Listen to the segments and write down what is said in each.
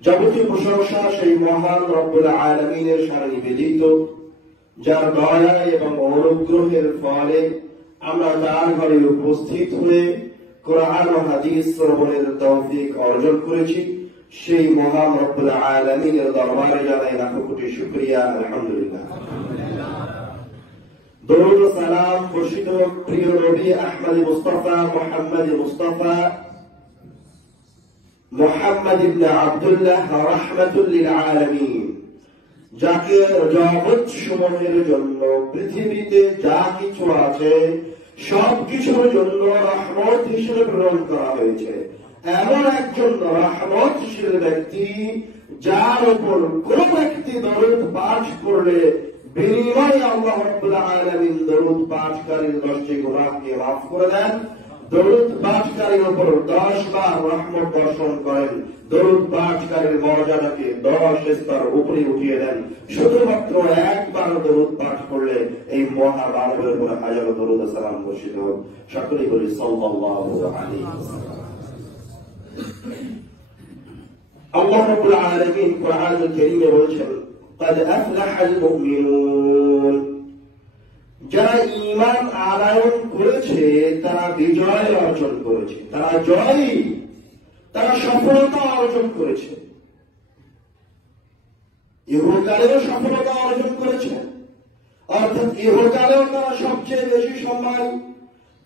যাবতীয় প্রশংসা সেই মহান রব্বুল আলামিনের শানে নিবেদিত, যার দয়া এবং অনুগ্রহের ফলে আমরা তার ঘরে উপস্থিত হয়ে কোরআন ও হাদিস শ্রবণের তৌফিক অর্জন করেছি। সেই মহান রব্বুল আলামিনের দরবারে জানাই লাখো কোটি শুকরিয়া, আলহামদুলিল্লাহ। দরুদ ও সালাম বর্ষিত হোক প্রিয় নবী আহমদ মুস্তাফা মুহাম্মদ ইবনে আব্দুল্লাহ রাহমাতুল লিল আলামিন, যাকে জগৎ সমূহের জন্য পৃথিবীতে যা কিছু আছে সব কিছুর জন্য রহমত হিসেবে প্রেরণ করা হয়েছে। এমন একজন রহমতশীল ব্যক্তি যার উপর কোন ব্যক্তি দরুদ পাঠ করলে বিনিময়ে আল্লাহ রাব্বুল আলামিন দরুদ পাঠকারীর 10টি গুনাহকে মাফ করে দেন, দরুদ পাঠকারীর উপর 10 বার রহমত বর্ষণ করেন, দরুদ পাঠকারীর মর্যাদাকে 10 স্তর উপরে উঠিয়ে দেন। শুধুমাত্র একবার দরুদ পাঠ করলে এই মহামানবের উপর হাজারো দরুদ ও সালাম বর্ষিত হোক। সকলেই বলি সাল্লাল্লাহু আলাইহি ওয়াসাল্লাম। আল্লাহ রাব্বুল আলামিন কোরআনুল কারীমে বলেছেন, قد أفلح المؤمنون, যারা ঈমান আনয়ন করেছে তারা বিজয় অর্জন করেছে, তারা জয়ী, তারা সফলতা অর্জন করেছে, ইহকালেও সফলতা অর্জন করেছে, অর্থাৎ ইহকালেও তারা সবচেয়ে বেশি সম্মান।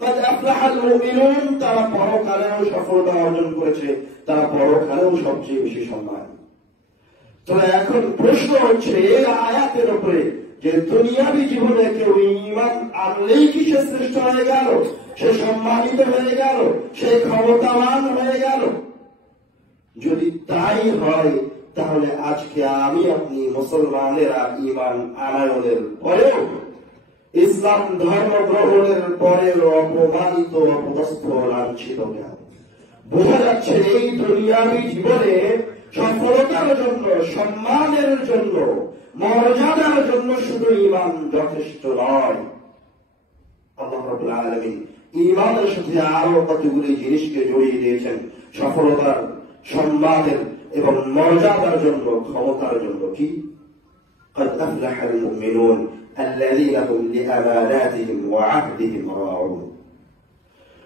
قد أفلح المؤمنون, তারা পরকালেও সফলতা অর্জন করেছে, তারা পরকালেও সবচেয়ে বেশি সম্মান। তো এখন প্রশ্ন হচ্ছে এই আয়াতের উপরে যে দুনিয়াবী জীবনে কেউ ঈমান আনলেই কি সে শ্রেষ্ঠ হয়ে গেল, সে সম্মানিত হয়ে গেল, সে ক্ষমতাবান হয়ে গেল? যদি তাই হয় তাহলে আজকে আমি আপনি মুসলমানেরা ঈমান আনয়নের পরেও, ইসলাম ধর্ম গ্রহণের পরেও অপমানিত, অপদস্থ, লাঞ্ছিত কেন? বোঝা যাচ্ছে এই দুনিয়াবী জীবনে সফলতার জন্য, সম্মানের জন্য, মর্যাদার জন্য শুধু ঈমান যথেষ্ট নয়। আল্লাহ রাব্বুল আলামিন ঈমানের সাথে আরো কতগুলি জিনিসকে জড়িয়ে দিয়েছেন সফলতার, সম্মানের এবং মর্যাদার জন্য, ক্ষমতার জন্য। কি? قد أفلح المؤمنون الذين هم لأماناتهم وعهدهم راعون,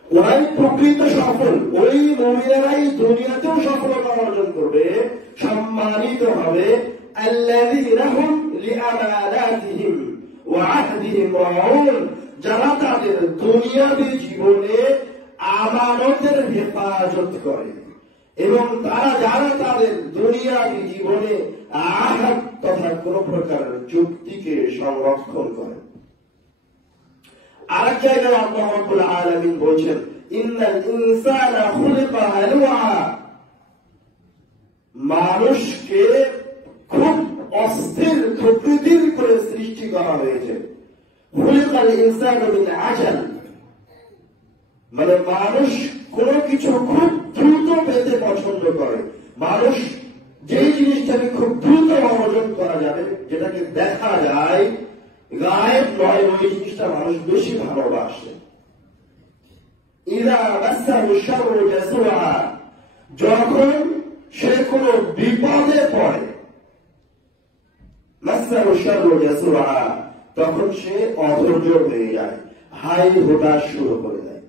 ওরাই প্রকৃত সফল, ওই মুমিনেরাই দুনিয়াতেও সফলতা অর্জন করবে, সম্মানিত হবে। আল্লাযীনা হুম লিআমানাতিহিম ওয়া আহদিহিম রাউন, যারা তাদের দুনিয়াবী জীবনে আমানতের হেফাজত করে এবং যারা তাদের দুনিয়াবী জীবনে আহাদ তথা কোন প্রকার চুক্তিকে সংরক্ষণ করে। আরেক জায়গায় আল্লাহ রাব্বুল আলামিন বলছেন, ইন্নাল ইনসানা খুলিকা হালুআ, মানুষকে খুব অস্থির প্রকৃতির করে সৃষ্টি করা হয়েছে। খুলিকাল ইনসানু মিন আজাল, মানে মানুষ কোনো কিছু খুব দ্রুত পেতে পছন্দ করে। মানুষ যেই জিনিসটাকে খুব দ্রুত অর্জন করা যাবে, যেটাকে দেখা যায়, গায়েব নয়, ওই জিনিসটা মানুষ বেশি ভালোবাসে। ইযা মাসাহু শাররু জাযুআ, যখন সে কোনো বিপদে পড়ে, মাসাহু শাররু জাযুআ, তখন সে অধৈর্য হয়ে যায়, হাই হুতাশ শুরু করে দেয়।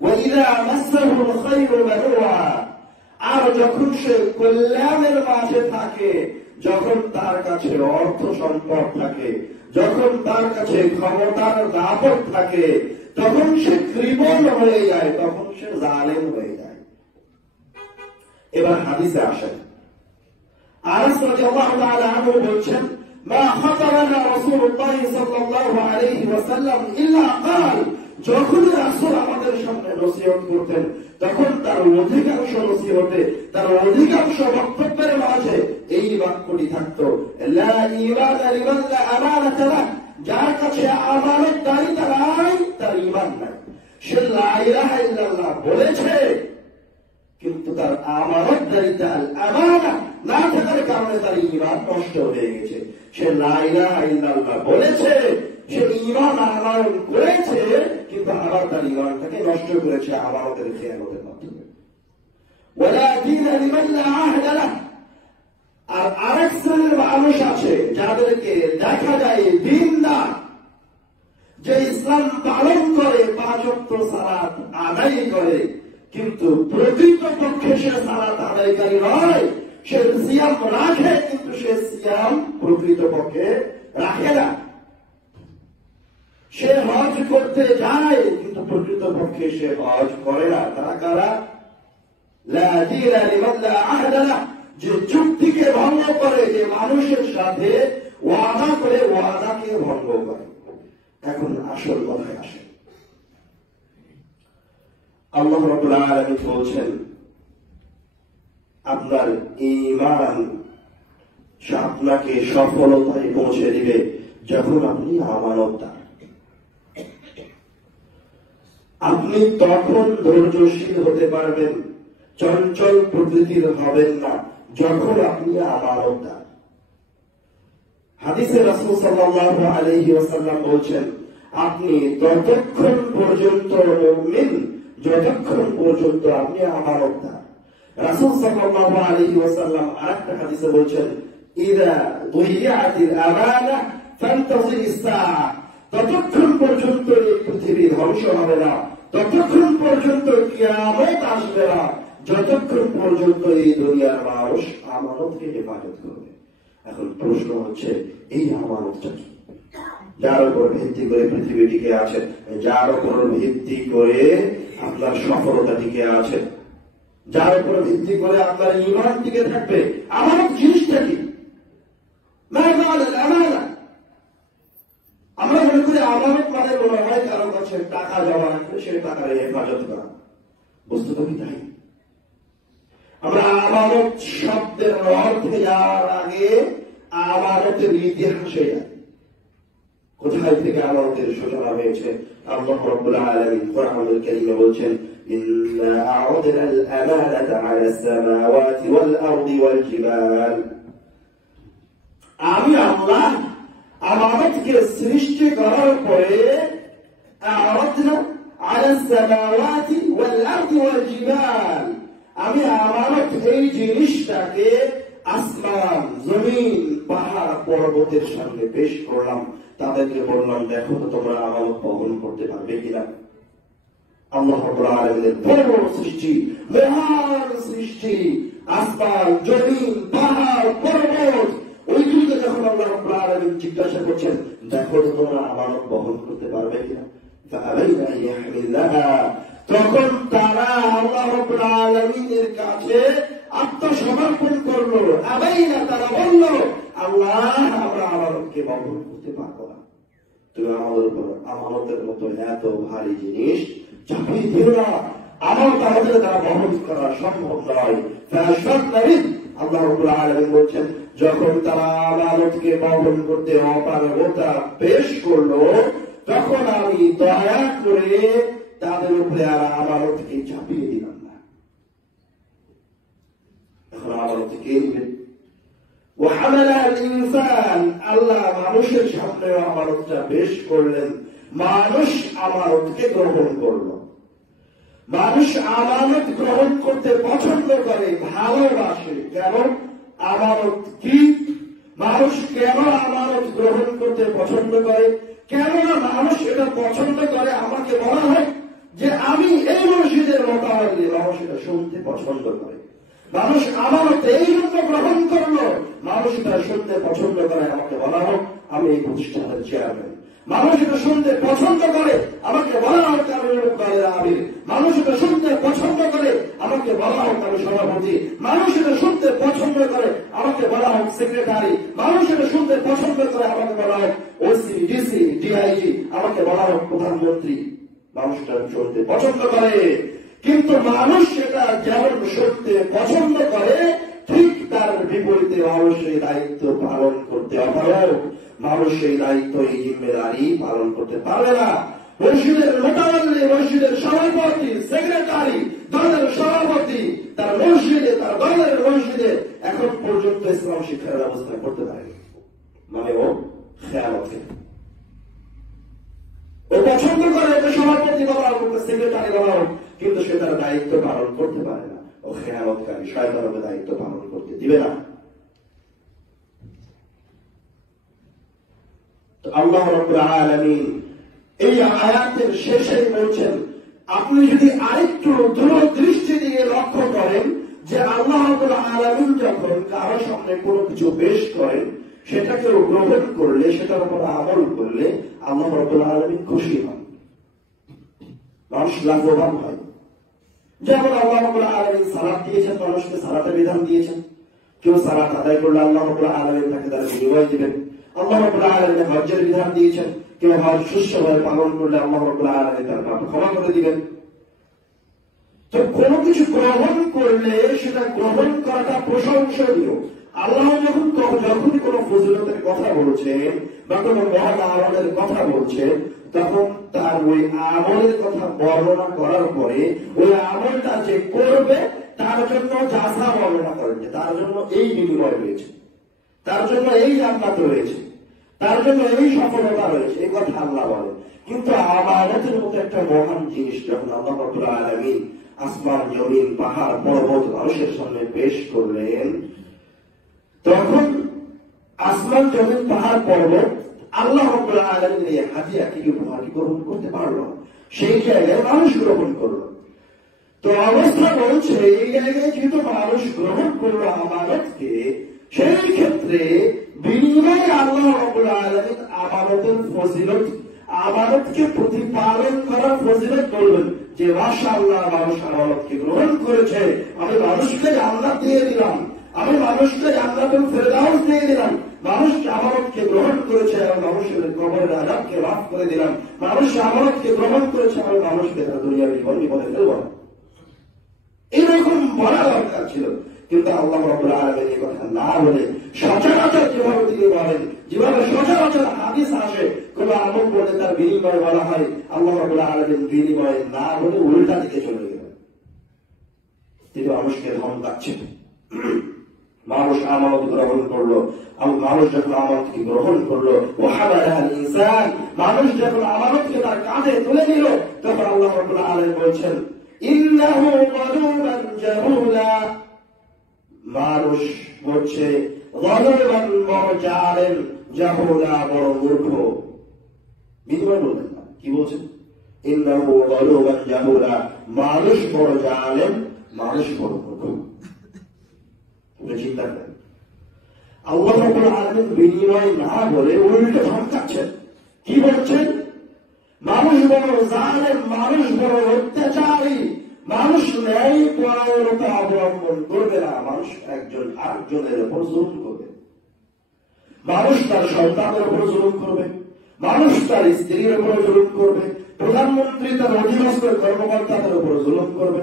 ওয়া ইযা মাসাহুল খায়রু মানুআ, আর যখন সে কল্যাণের মাঝে থাকে, যখন তার কাছে অর্থ সম্পদ থাকে, যখন তার কাছে ক্ষমতার দাপট থাকে, তখন সে কৃপণ হয়ে যায়, তখন সে জালেম হয়ে যায়। এবার হাদিসে আসেন, আনাস রাদিয়াল্লাহু তাআলা আনহু বলছেন, মা খাতাবানা রাসূলুল্লাহ সাল্লাল্লাহু আলাইহি ওয়াসাল্লাম ইল্লা ক্বাল, যখন রাসূল আমাদের সামনে নসিহত করতেন তখন তার অধিকাংশ নসিহতে, তার অধিকাংশ বক্তব্যের মাঝে এই বাক্যটি থাকতো, লা ঈমানা লিমান লা আমানাতা লাহ, যার কাছে আমানতদারিতা নাই তার ঈমান নাই। সে লা ইলাহা ইল্লাল্লাহ বলেছে কিন্তু তার আমানতদারিতা, আল আমানা না থাকার কারণে তার ঈমান নষ্ট হয়ে গেছে। সে লা ইলাহা ইল্লাল্লাহ বলেছে, সে ঈমান আনয়ন করেছে, কিন্তু আবার তার ঈমানটাকে নষ্ট করেছে আমানতের খেয়ানতের মাধ্যমে। ওয়ালাকিন লিমান লা আহদা লাহ, করে, কিন্তু প্রকৃত পক্ষে সে সালাত আদায়কারী নয়। সে সিয়াম রাখে, কিন্তু সে সিয়াম প্রকৃত পক্ষে রাখে না। সে হজ করতে যায়, কিন্তু প্রকৃত পক্ষে সে হজ করে না। তারা কারা? লা দীনা লিমান লা আহদা লাহ, যে চুক্তিকে ভঙ্গ করে, যে মানুষের সাথে ওয়াদা করে ওয়াদাকে ভঙ্গ করে। এখন আসল কথায় আসে, আল্লাহ রাব্বুল আলামিন বলছেন আপনার ঈমান আপনাকে সফলতায় পৌঁছে দিবে যখন আপনি আমানতদার। আপনি তখন ধৈর্যশীল হতে পারবেন, চঞ্চল প্রকৃতির হবেন না, যখন আপনি আমানতদার। হাদিসে রাসূল সাল্লাল্লাহু আলাইহি ওয়াসাল্লাম বলছেন, আপনি ততক্ষণ পর্যন্ত মুমিন যতক্ষণ পর্যন্ত আপনি আমানতদার। রাসূল সাল্লাল্লাহু আলাইহি ওয়াসাল্লাম আরেকটা হাদিসে বলছেন, ইযা দুইয়াতিল আমানা ফান্তাযিরিস সাআ, ততক্ষণ পর্যন্ত এই পৃথিবী ধ্বংস হবে না, ততক্ষণ পর্যন্ত কিয়ামত আসবে না, যতক্ষণ পর্যন্ত এই দুনিয়ার মানুষ আমানতকে হেফাজত করবে। এখন প্রশ্ন হচ্ছে, এই আমানতটা কি? যার উপর ভিত্তি করে পৃথিবী টিকে আছে, যার উপর ভিত্তি করে আপনার সফলতা টিকে আছে, যার উপর ভিত্তি করে আপনার ঈমান টিকে থাকবে, আমানত জিনিসটা কি? আমরা মনে করি আমানত মানে মনে হয় কারো কাছে টাকা জমা রাখলে সে টাকার হেফাজত করা। বস্তুত কি তাই? আমরা আমানত শব্দের অর্থে যাওয়ার আগে আমানতের ইতিহাসে যাই। কোথায় থেকে আমানতের সূচনা হয়েছে? আল্লাহ রাব্বুল আলামিন কোরআনুল কারীমে বলছেন, ইন্না আ'রাদনাল আমানাতা আলাস সামাওয়াতি ওয়াল আরদি ওয়াল জিবাল, আমি আল্লাহ আমানতকে সৃষ্টি করার পরে আ'রাদনা আলাস সামাওয়াতি ওয়াল আরদি ওয়াল জিবাল, আমি আমানত এই জিনিসটাকে আসমান, জমিন, পাহাড়, পর্বতের সামনে পেশ করলাম। তাদেরকে বললাম, দেখো তো তোমরা আমানত বহন করতে পারবে কিনা। আল্লাহ রাব্বুল আলামিনের বড় সৃষ্টি, মহান সৃষ্টি, আসমান, জমিন, পাহাড়, পর্বত, ওইগুলোকে যখন আল্লাহ রাব্বুল আলামিন জিজ্ঞাসা করছেন, দেখো তো তোমরা আমানত বহন করতে পারবে কিনা, ফাআবাইনা আন ইয়াহমিলাহা, তখন তারা আল্লাহ রাব্বুল আলামিনের কাছে আত্মসমর্পণ করলো। আবাইনা, তারা বলল, আল্লাহ আমরা আমানতকে বহন করতে পারবো না, তুমি আমাদের উপর আমানতের মতো এত ভারী জিনিস চাপিয়ে দিও না, আমানত আমাদের দ্বারা বহন করা সম্ভব নয়। আল্লাহ রাব্বুল আলামিন বলছেন, যখন তারা আমানতকে বহন করতে অপারগতা পেশ করলো, তখন আমি দয়া করে তাদের উপরে আর আমানতকে চাপিয়ে দিলাম না। এখন আমানত কে নেবে? আল্লাহ মানুষের সামনে আমানতটা পেশ করলেন, মানুষ আমানতকে গ্রহণ করলো। মানুষ আমানত গ্রহণ করতে পছন্দ করে, ভালোবাসে। কেন? আমানত কি? মানুষ কেন আমানত গ্রহণ করতে পছন্দ করে? কেননা মানুষ এটা পছন্দ করে, আমাকে বলা হয় যে আমি এই মসজিদের মোতাবেক, মানুষ এটা শুনতে পছন্দ করে। মানুষ আমানত এই জন্য গ্রহণ করলো, মানুষ এটা শুনতে পছন্দ করে, আমাকে বলা হোক আমি এই প্রতিষ্ঠানের চেয়ারম্যান। মানুষ এটা শুনতে পছন্দ করে, আমাকে বলা হোক আমি আমির। মানুষ এটা শুনতে পছন্দ করে, আমাকে বলা হোক আমি সভাপতি। মানুষ এটা শুনতে পছন্দ করে, আমাকে বলা হোক সেক্রেটারি। মানুষ এটা শুনতে পছন্দ করে, আমাকে বলা হোক ওসি, ডিসি, ডিআইজি, আমাকে বলা হোক প্রধানমন্ত্রী। মানুষটা শুনতে পছন্দ করে, কিন্তু মানুষ সেটা যেমন শুনতে পছন্দ করে, ঠিক তার বিপরীতে মানুষ এই দায়িত্ব পালন করতে অপারগ। মানুষ এই দায়িত্ব, এই জিম্মেদারি পালন করতে পারবে না। মসজিদের মোতাবেল্লি, মসজিদের সভাপতি, সেক্রেটারি, দলের সভাপতি, তার মসজিদে, তার দলের মসজিদে এখন পর্যন্ত ইসলাম শিক্ষার ব্যবস্থা করতে পারেনি। মানে ও খেয়ালত, ও পছন্দ করে ওকে সভাপতি বলা হোক, ওকে সেক্রেটারি বলা হোক, কিন্তু সে তার দায়িত্ব পালন করতে পারে না। ও খেয়ালতকারী, শয়তানকে দায়িত্ব পালন করতে দিবে না। তো আল্লাহ রাব্বুল আলামিন এই আয়াতের শেষে বলছেন, আপনি যদি আরেকটু দূরদৃষ্টি দিয়ে লক্ষ্য করেন যে আল্লাহ রাব্বুল আলামিন যখন কারো সামনে কোনো কিছু পেশ করেন, সেটাকে গ্রহণ করলে, সেটার উপর আমল করলে আল্লাহ রাব্বুল আলামিন খুশি হন, মানুষ লাভবান হয়। যেমন আল্লাহ রাব্বুল আলামিন সালাত দিয়েছেন, মানুষকে সালাতের বিধান দিয়েছেন। কেউ সালাত আদায় করলে আল্লাহ রাব্বুল আলামিন তাকে তার বিনিময় দিবেন। আল্লাহ রাব্বুল আলামিন হজ্জের বিধান দিয়েছেন, কেউ হজ সুষ্ঠুভাবে পালন করলে আল্লাহ রাব্বুল আলামিন তার পাপ ক্ষমা করে দিবেন। তো কোনো কিছু গ্রহণ করলে সেটা গ্রহণ করাটা প্রশংসনীয়। আল্লাহ যখনই কোনো ফজিলতের কথা বলছেন বা কোনো মহান আমলের কথা বলছেন, তখন তার ওই আমলের কথা বর্ণনা করার পরে ওই আমলটা যে করবে তার জন্য যাচা বর্ণনা করেন, যে তার জন্য এই বিনিময় রয়েছে, তার জন্য এই জান্নাত রয়েছে, তার জন্য এই সফলতা রয়েছে, এই কথা আল্লাহ বলেন। কিন্তু আমানতের মতো একটা মহান জিনিস যখন আল্লাহ রাব্বুল আলামিন আসমান, জমিন, পাহাড়, পর্বত মানুষের সামনে পেশ করলেন, তখন আসমান, জমিন, পাহাড়, পর্বত আল্লাহ রাব্বুল আলামিনের এই হাদিয়াকে উপহারটি গ্রহণ করতে পারলো, সেই জায়গায় মানুষ গ্রহণ করলো। তো অবস্থা বলছে এই জায়গায় যেহেতু মানুষ গ্রহণ করলো আমানতকে, সেই ক্ষেত্রে বিনিময়ে আল্লাহ রাব্বুল আলামিন আমানতের ফজিলত, আমানতকে প্রতিপালন করার ফজিলত বলবেন যে মাশাআল্লাহ, মানুষ আমানতকে গ্রহণ করেছে, আমি মানুষকে জান্নাত দিয়ে দিলাম, আমি মানুষকে জান্নাতুল ফেরদাউস দিয়ে দিলাম। মানুষ আমানতকে গ্রহণ করেছে, আমি মানুষের কবরের আযাবকে মাফ করে দিলাম। মানুষ আমানতকে গ্রহণ করেছে, আমি মানুষকে তার দুনিয়ার বিপদে ফেলব না, এরকম বলা দরকার ছিল। কিন্তু আল্লাহ রাব্বুল আলামিন এই কথা না বলে সচরাচর যেভাবে তিনি বলেন, যেভাবে সচরাচর হাদিস আসে, কোন আমল বলে তার বিনিময় বলা হয়, আল্লাহ রাব্বুল আলামিন বিনিময় না বলে উল্টা দিকে চলে গেলেন। তিনি মানুষকে ধমকাচ্ছেন। মানুষ আমানত গ্রহণ করলো, মানুষ যখন আমানতকে গ্রহণ করলো, ওয়াহাদাল ইনসান, মানুষ যখন আমানতকে তার কাঁধে তুলে নিল, তখন আল্লাহ রাব্বুল আলামিন বলছেন ইন্নাহু যালুমান জাহুলা, মানুষ বলছে যালুমান বড় জালেম, জাহুলা বড় মূর্খ। বিনিময় বললেন না, কি বলছেন? ইন্নাহু যালুমান জাহুলা, মানুষ বড় জালেম, মানুষ বড় মূর্খ। চিন্তা করেন, আল্লাহ রাব্বুল আলামিন বিনিময় না বলে উল্টো ধমকাচ্ছেন। কি বলছেন? মানুষ বড় জালেম, মানুষ বড় অত্যাচারী, মানুষ ন্যায় পরায়ণতা অবলম্বন করবে না, মানুষ একজন আরেকজনের উপর জুলুম করবে, মানুষ তার সন্তানের উপর জুলুম করবে, মানুষ তার স্ত্রীর উপর জুলুম করবে, প্রধানমন্ত্রী তার অধীনস্থ কর্মকর্তাদের উপর জুলুম করবে,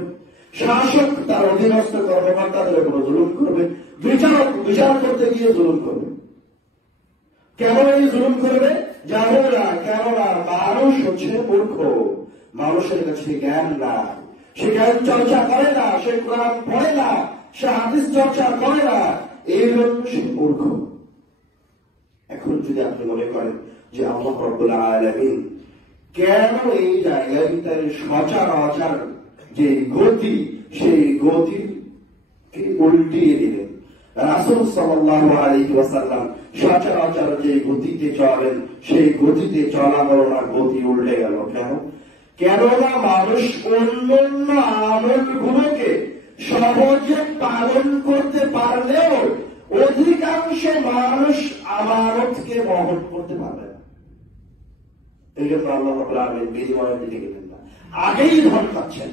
শাসক তার অধীনস্থ কর্মকর্তাদের উপর জুলুম করবে, বিচারক বিচার করতে গিয়ে জুলুম করবে। কেন এই জুলুম করবে? জাহুলা, কেননা মানুষ হচ্ছে মূর্খ, মানুষের কাছে জ্ঞান নাই, সে জ্ঞান চর্চা করে না, সে কোরআন পড়ে না, সে হাদিস চর্চা করে না, এই জন্য সে মূর্খ। এখন যদি আপনি মনে করেন যে আল্লাহ রাব্বুল আলামিন কেন এই জায়গায় তার সচরাচর যে গতি, সেই গতিকে উল্টিয়ে দিলেন। রাসূল সাল্লাল্লাহু আলাইহি ওয়াসাল্লাম সচরাচর যে গতিতে চলেন, সেই গতিতে চলার না গতি উল্টে গেল। কেন? কেননা মানুষ অন্যান্য আমলগুলোকে সহজে পালন করতে পারলেও অধিকাংশ মানুষ আমানতকে বহন করতে পারবে না। এই জন্য আল্লাহ রাব্বুল আলামিন বিনিময়ের দিকে গেলেন না, আগেই ধমকাচ্ছেন।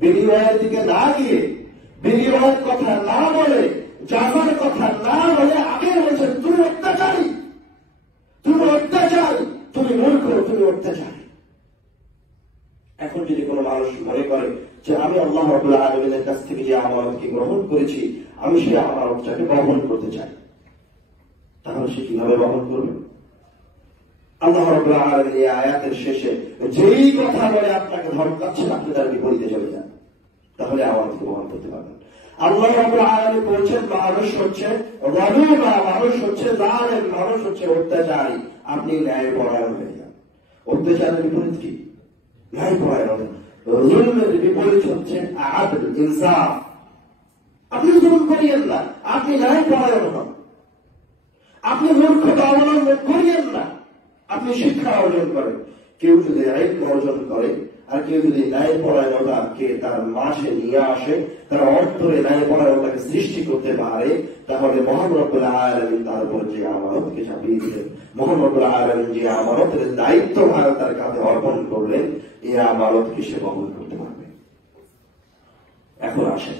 বিনিময়ের দিকে না গিয়ে, বিনিময়ের কথা না বলে, জামার কথা না বলে আগে বলছেন তুমি অত্যাচারী, তুমি অত্যাচারী, তুমি মূর্খ, তুমি অত্যাচারী। এখন যদি কোনো মানুষ মনে করে যে আমি আল্লাহ রাব্বুল আলামিনের কাছ থেকে যে আমানতকে গ্রহণ করেছি, আমি সেই আমানতটাকে বহন করতে চাই, তাহলে সে কিভাবে বহন করবে? আল্লাহ রাব্বুল আলামিন এই আয়াতের শেষে যেই কথা বলে আপনাকে ধমকাচ্ছেন, আপনি তার বিপরীতে চলে যান, তাহলে আমানতকে বহন করতে পারবেন। আল্লাহ রাব্বুল আলামিন বলছেন মানুষ হচ্ছে যালুমা, মানুষ হচ্ছে জালেম, মানুষ হচ্ছে অত্যাচারী, আপনি ন্যায় পরায়ণ হয়ে যান। অত্যাচারের বিপরীত কি? ন্যায় পরায়ণ। জুলমের বিপরীত হচ্ছে আদল, ইনসাফ। আপনি জুলুম করিয়েন না, আপনি ন্যায় পরায়ণ হন। আপনি মূর্খতা অবলম্বন করিয়েন না, আপনি শিক্ষা অর্জন করেন। কেউ যদি ইলম অর্জন করে আর কেউ যদি ন্যায়পরায়ণতাকে তার মাঝে নিয়ে আসে, তার অন্তরে ন্যায়পরায়ণতাকে সৃষ্টি করতে পারে, তাহলে মহান রব্বুল আলামিন তার উপর যে আমানতকে চাপিয়ে দিলেন, মহান রব্বুল আলামিন যে আমানতের দায়িত্বভার তার কাঁধে অর্পণ করলেন, এই আমানতকে সে বহন করতে পারবে। এখন আসেন,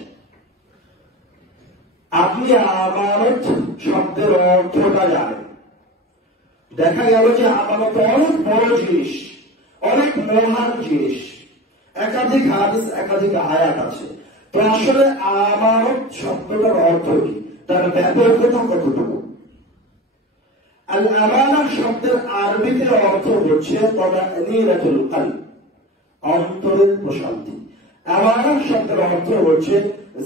আপনি আমানত শব্দের অর্থটা জানেন। দেখা গেল যে আমানত অনেক বড় জিনিস, অনেক মহান জিনিস, একাধিক হাদিস একাধিক আয়াত আছে। তো আসলে আমানত শব্দটার অর্থ কি, তার ব্যাপকতা কতটুকু? আল আমানা শব্দের আরবিতে অর্থ হচ্ছে তামানিনাতুল কলব, অন্তরের প্রশান্তি। আমানা শব্দের অর্থ হচ্ছে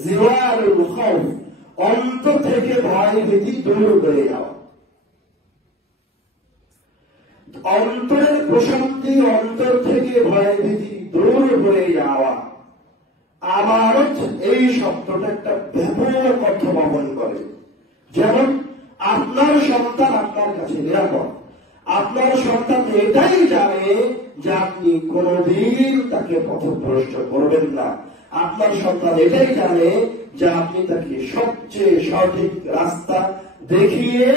জিওয়ারুল খাউফ, অন্তর থেকে ভয় ভীতি দূর হয়ে যাওয়া। অন্তরের প্রশান্তি, অন্তর থেকে ভয় ভীতি দূর হয়ে যাওয়া। আমানত এই শব্দটা একটা ব্যাপক অর্থ বহন করে। যেমন আপনার সন্তান আপনার কাছে নিরাপদ, আপনার সন্তান এটাই জানে যে আপনি কোনদিন তাকে পথভ্রষ্ট করবেন না, আপনার সন্তান এটাই জানে যে আপনি তাকে সবচেয়ে সঠিক রাস্তা দেখিয়ে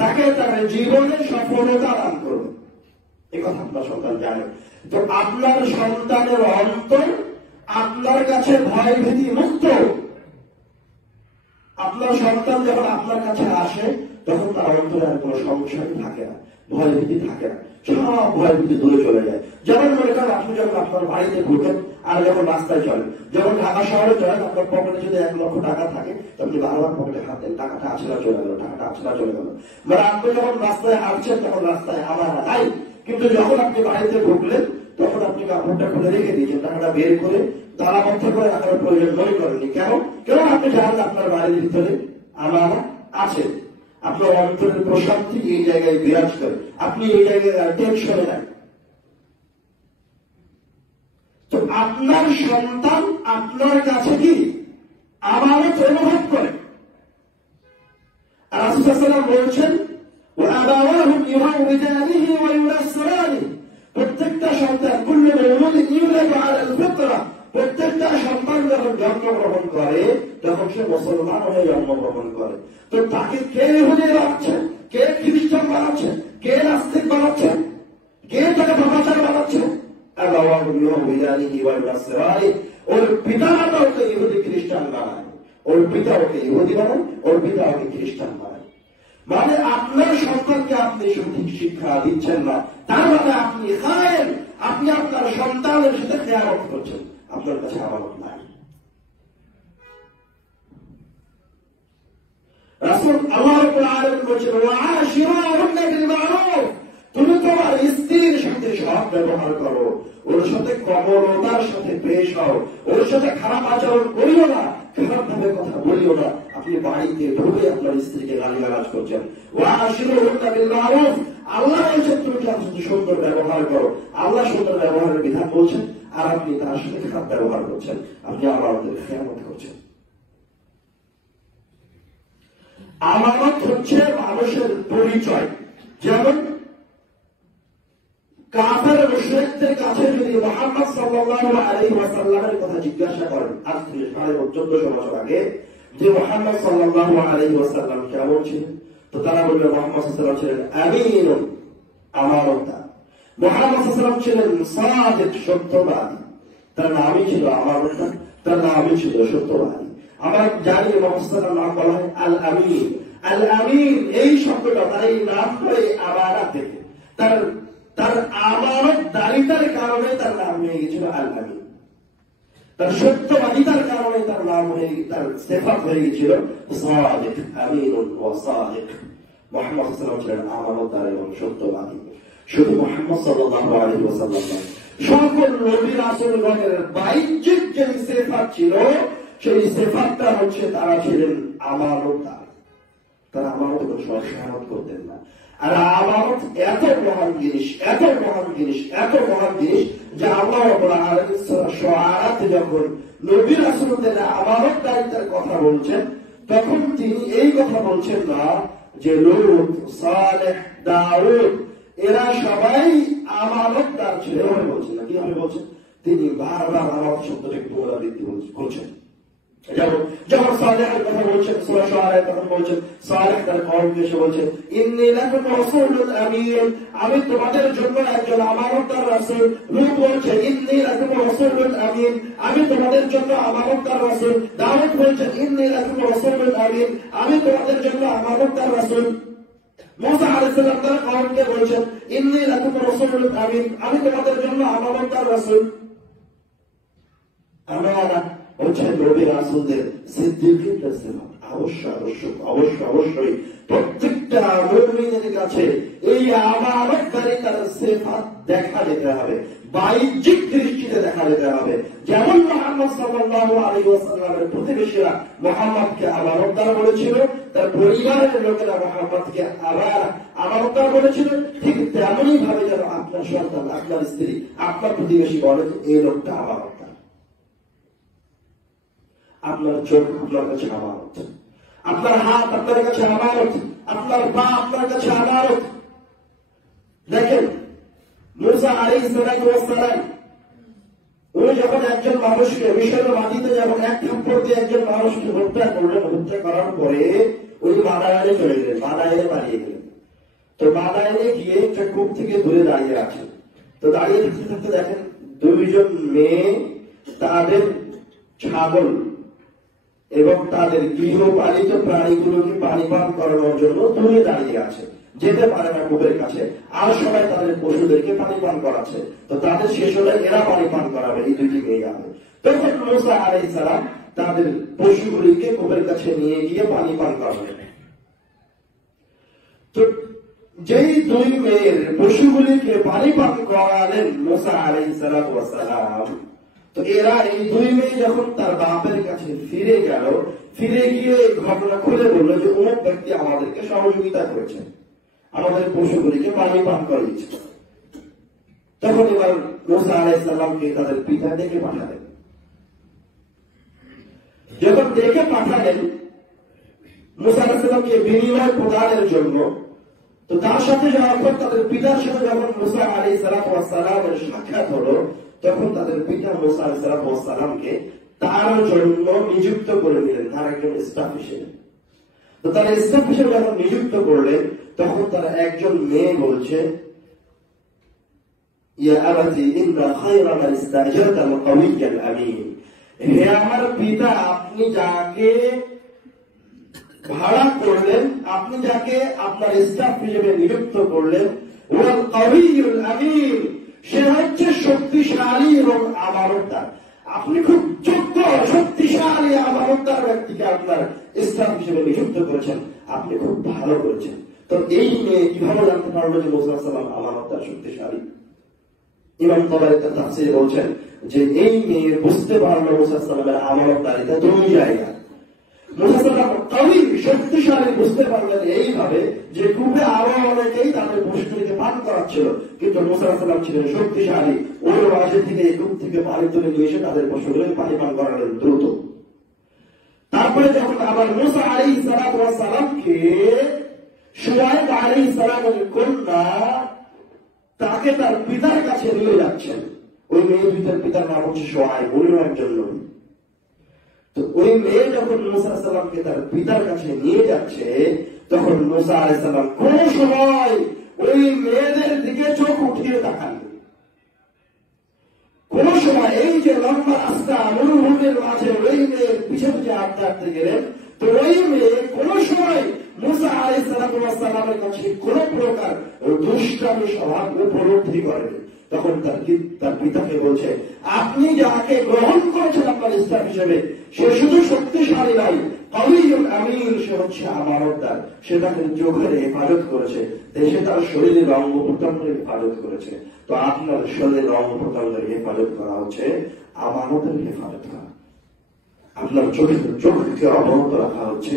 তাকে তার জীবনে সফলতা দান করবেন, এই কথা আপনার সন্তান জানে। তো আপনার সন্তানের অন্তর আপনার কাছে ভয় ভীতি মুক্ত। আপনার সন্তান যখন আপনার কাছে আসে তখন তার অন্তরে আর কোনো সমস্যাই থাকে না, ভয় ভীতি থাকে না, সব ভয় ভীতি দূরে চলে যায়। যেমন মনে করেন আপনি যখন আপনার বাড়িতে ঢুকেন আর যখন রাস্তায় চলেন, যখন ঢাকা শহরে চলেন, আপনার পকেটে যদি 1 লক্ষ টাকা থাকে আপনি বারবার পকেটে হাত দেন, টাকাটা আছে না চলে গেল, টাকাটা আছে না চলে গেল। মানে আপনি যখন রাস্তায় হাঁটছেন তখন রাস্তায় আমার নাই, কিন্তু যখন আপনি বাড়িতে ঢুকলেন তখন আপনি কাপড়টা খুলে রেখে দিয়েছেন, টাকাটা বের করে তালাবদ্ধ করে রাখার প্রয়োজন মনে করেননি। কেন আপনি জানেন আপনার বাড়ির ভিতরে আমার আছে। আপনার অন্তরের প্রশান্তি এই জায়গায় বিরাজ করে, আপনি এই জায়গায় টেনশনে নাই। তো আপনার সন্তান আপনার কাছে কি আমানত অনুভব করে। আর রাসূল সাল্লাল্লাহু আলাইহি ওয়াসাল্লাম বলছেন ওয়াআবাওয়াহু ইউহাউদানিহি ওয়া ইউনাসসিরানি, প্রত্যেকটা সন্তান কুল্লু মাউলুদিন ইউলাদু আলাল ফিতরা, প্রত্যেকটা সন্তান যখন জন্মগ্রহণ করে তখন সে মুসলমান হয়ে জন্মগ্রহণ করে। তো তাকে কে ইহুদি বানাচ্ছে, কে খ্রিস্টান বানাচ্ছে, কে নাস্তিক বানাচ্ছে, কে তাকে বাবাচার বানাচ্ছে? ওর পিতা মাতা ওকে ইহুদি খ্রিস্টান বানায়, ওর পিতা ওকে ইহুদি বানায়, ওর পিতা ওকে খ্রিস্টান বানায়। মানে আপনার সন্তানকে আপনি সঠিক শিক্ষা দিচ্ছেন না, তার মানে আপনি খায়েন, আপনি আপনার সন্তানের সাথে খেয়ালত করছেন, আপনার কাছে আমানত নাই। রাসূল আল্লাহ রাব্বুল আলামিন বলেছেন ওয়াআশিরুহুন্না বিল মা'রুফ, তুমি তোমার স্ত্রীর সাথে সৎ ব্যবহার করো, ওর সাথে কমলতার সাথে পেশ হও, ওর সাথে খারাপ আচরণ করিও না, খারাপ ভাবে কথা বলিও না। আপনি বাড়িতে ঢুকে আপনার স্ত্রীকে গালিগালাজ করছেন। ওয়াআশিরুহুন্না বিল মা'রুফ, আল্লাহ বলছেন তুমি তার সাথে সুন্দর ব্যবহার করো, আল্লাহ সুন্দর ব্যবহারের বিধান বলছেন, আর আপনি তার সাথে খারাপ ব্যবহার করছেন, আপনি আমাদের খেয়ানত করছেন। আমানত হচ্ছে মানুষের পরিচয়। যেমন কাফের মুশরিকদের কাছে যদি মুহাম্মদ সাল্লাল্লাহু আলাইহি ওয়াসাল্লামের কথা জিজ্ঞাসা করেন আজ থেকে 1450 বছর আগে, যে মুহাম্মদ সাল্লাল্লাহু আলাইহি ওয়াসাল্লাম কেমন ছিলেন, তো তারা বলবে মুহাম্মদ সাল্লাল্লাহু আলাইহি ওয়াসাল্লাম ছিলেন আমিনুন, আমানতদার। মুহাম্মদ সাল্লাল্লাহু আলাইহি ওয়াসাল্লাম ছিলেন সাদিক, সত্যবাদী। তার নামই ছিল আমানতদার, তার নামই ছিল সত্যবাদী। আমরা জানি মুহাম্মদের নাম বলা হয় আল আমিন। আল আমিন এই শব্দটা তার এই নাম হয় আমানত থেকে, তার আমানতদারিতার কারণে তার নাম হয়ে গেছিল আল আমিন। তার সত্যবাদিতার কারণে তার নাম হয়ে, তার সিফাত হয়ে গেছিল সাদিক, আমিনুন ওয়া সাদিক। মুহাম্মদ সাল্লাল্লাহু আলাইহি ওয়াসাল্লাম ছিলেন আমানতদার এবং সত্যবাদী। শুধু মুহাম্মদ সাল্লাল্লাহু আলাইহি ওয়াসাল্লাম নয়, সকল নবী রাসূলগণের বাহ্যিক যে সিফাত ছিল সেই সিফাতটা হচ্ছে তারা ছিলেন আমানতদার, তারা আমানত সময় খেয়ানত করতেন না। আর আমানত এত মহান জিনিস, এত মহান জিনিস, এত মহান জিনিস যে আল্লাহ রাব্বুল আলামিন সূরা শুআরাতে যখন নবী রাসূলদের আমানতদারিতার কথা বলছেন তখন তিনি এই কথা বলছেন না যে লূত, সালেহ, দাউদ এরা সবাই আমানতদার ছিল। এভাবে বলছেন না, কিভাবে বলছেন? তিনি বারবার আমানত শব্দটা একটু পুনরাবৃত্তি করছেন। যেমন সালেহের কথা বলছেন, সূরা শুআরায় তখন বলছেন, সালেহ তার কওমকে এসে বলছেন, ইন্নী লাকুম রাসূলুন আমিন, আমি তোমাদের জন্য একজন আমানতদার রাসূল। লূত বলছেন, ইন্নী লাকুম রাসূলুন আমিন, আমি তোমাদের জন্য আমানতদার রাসূল। দাউদ বলছেন, ইন্নী লাকুম রাসূলুন আমিন, আমি তোমাদের জন্য আমানতদার রাসূল। মুসা আলাইহিস সালাম তার কওমকে বলছেন, ইন্নী লাকুম রাসূলুন আমিন, আমি তোমাদের জন্য আমানতদার রাসূল। আমরা হচ্ছে নবী রাসূলদের সিদ্দিকদের সিফাত। অবশ্যই প্রত্যেকটা মুমিনের কাছে এই আমানতদারিতার সিফাত দেখা দিতে হবে, বাহ্যিক দৃষ্টিতে দেখা দিতে হবে। যেমন মুহাম্মদ সাল্লাল্লাহু আলাইহি ওয়াসাল্লামের প্রতিবেশীরা মুহাম্মদকে আমানতদার বলেছিল, তার পরিবারের লোকেরা মুহাম্মদকে আমানতদার বলেছিল, ঠিক তেমনই ভাবে যেন আপনার সন্তান, আপনার স্ত্রী, আপনার প্রতিবেশী বলে এই লোকটা আমানতদার। আপনার চোখ আপনার কাছে আমানত, আপনার হাত আপনার কাছে আমানত, আপনার পা আপনার কাছে আমানত। দেখেন মুসা আলাইহিস সালাম উনি যখন একজন মানুষকে মিশরের মাটিতে যখন এক থাপ্পড় দিয়ে একজন মানুষকে হত্যা করলেন, হত্যা করার পরে উনি মাদায়ানে চলে গেলেন, মাদায়ানে পালিয়ে গেলেন। তো মাদায়ানে গিয়ে একটা কূপ থেকে দূরে দাঁড়িয়ে আছেন। তো দাঁড়িয়ে থাকতে থাকতে দেখেন দুইজন মেয়ে তাদের ছাগল এবং তাদের গৃহপালিত প্রাণীগুলোকে পানি পান করানোর জন্য দূরে দাঁড়িয়ে আছে, যেতে পারে না কূপের কাছে। আর সবাই তাদের পশুদেরকে পানি পান করাচ্ছে। তো তাদের শেষ হলে এরা পানি পান করাবে, এই দুইটি মেয়ে হবে। তখন মুসা আলাইহিস সালাম তাদের পশুগুলিকে কূপের কাছে নিয়ে গিয়ে পানি পান করাবেন। তো যেই দুই মেয়ের পশুগুলিকে পানি পান করালেন মুসা আলাইহিস সালাম, তো এরা এই দুই মেয়ে যখন তার বাপের কাছে ফিরে গেল, ফিরে গিয়ে ঘটনা খুলে বললো যে অমুক ব্যক্তি আমাদেরকে সহযোগিতা করেছে, আমাদের পশুগুলিকে পানি পান করিয়েছে। তখন এবার মুসা আলাইহিস সালামকে তাদের পিতা ডেকে পাঠালেন। যখন ডেকে পাঠালেন মুসা আলাইহিস সালামকে বিনিময় প্রদানের জন্য, তো তার সাথে যখন তাদের পিতার সাথে যখন মুসা আলাইহিস সালামের সাক্ষাৎ হলো, তখন তাদের পিতা মুসা আলাইহিস সালামকে তার জন্য নিযুক্ত করে দিলেন, তার একজন স্টাফ হিসেবে। তো তারা স্টাফ হিসেবে যখন নিযুক্ত করলেন, তখন তারা একজন মেয়ে বলছে, ইয়া আবাতি ইন্না খায়রা মান ইস্তাজারতা আল-কাওয়িয়্যাল আমিন, হে আমার পিতা, আপনি যাকে ভাড়া করলেন, আপনি যাকে আপনার স্টাফ হিসেবে নিযুক্ত করলেন, ওয়াল কাওয়িয়্যুল আমিন, সে হচ্ছে শক্তিশালী এবং আমানতদার। আপনি খুব যোগ্য, শক্তিশালী, আমানতদার ব্যক্তিকে আপনার স্টাফ হিসেবে নিযুক্ত করেছেন, আপনি খুব ভালো করেছেন। তো এই মেয়ে কিভাবে জানতে পারলো যে মুসা আলাইহিস সালাম আমানতদার, শক্তিশালী? ইমাম তাবারী তার তাফসীরে বলছেন যে এই মেয়ে বুঝতে পারলো মুসা আলাইহিস সালামের আমানতদারিতা দুই জায়গা। মুসা আলাইহিস সালাম কাউই শক্তিশালী বুঝতে পারলেন এইভাবে যে কূপে আরো অনেকেই তাদের পশুগুলিকে পান করাচ্ছিল, কিন্তু মুসা আলাইহিস সালাম ছিলেন শক্তিশালী। ওই ওয়াজি থেকে এই কূপ থেকে পানি তুলে নিয়ে এসে তাদের পশুগুলিকে পানি পান করালেন দ্রুত। তারপরে যখন আবার মুসা আলাইহিস সালামকে শুআয়ব আলাইহিস সালামের কন্যা তাকে তার পিতার কাছে নিয়ে যাচ্ছেন, ওই মেয়ে দুইটার পিতার নাম হচ্ছে শুআয়ব, উনিও একজন নবী। তো ওই মেয়ে যখন মুসা আলাইহিস সালামকে তার পিতার কাছে নিয়ে যাচ্ছে, তখন মুসা আলাইহিস সালাম কোন সময় ওই মেয়েদের দিকে চোখ উঠিয়ে তাকান, কোন সময় এই যে লম্বা রাস্তা মরুভূমির মাঝে ওই মেয়ের পিছে পিছে হাঁটতে হাঁটতে গেলেন, তো ওই মেয়ে কোন সময় মুসা আলাইহিস সালামের কাছে কোন প্রকার দুষ্টামি স্বভাব উপলব্ধি করেনি। তখন তার পিতাকে বলছে, আপনি যাকে গ্রহণ করেছেন আপনার স্টাফ হিসেবে, সে শুধু শক্তিশালী নয়, কাওয়িয়্যুল আমিন, সে হচ্ছে আমানতদার। সে তাকে চোখের হেফাজত করেছে, দেশে তার শরীরের অঙ্গ প্রত্যঙ্গের হেফাজত করেছে। তো আপনার শরীরের অঙ্গ প্রত্যঙ্গের হেফাজত করা হচ্ছে আমানতের হেফাজত করা। আপনার চোখকে অবনত রাখা হচ্ছে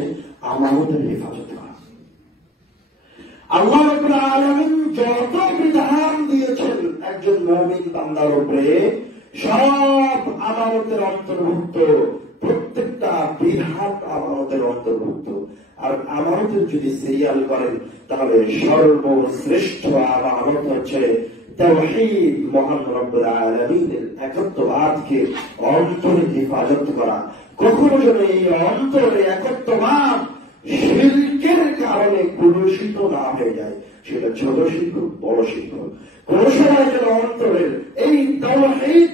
আমানতের হেফাজত করা। আল্লাহ রাব্বুল আলামিন যত বিধান দিয়েছেন একজন মুমিন বান্দার উপরে, সব আমানতের অন্তর্ভুক্ত। প্রত্যেকটা বিধান আমানতের অন্তর্ভুক্ত। আর আমানতের যদি সিরিয়াল করেন তাহলে সর্বশ্রেষ্ঠ আমানত হচ্ছে তাওহীদ, মহান রব্বুল আলামিনের একত্ববাদকে অন্তরে হেফাজত করা। কখনো যেন এই অন্তরে একত্ববাদ শিরকের কারণে কলুষিত না হয়ে যায়, সেটা ছোট শিল্প বড় শিল্প। কোন সময় যেন অন্তরের এই তাওহীদ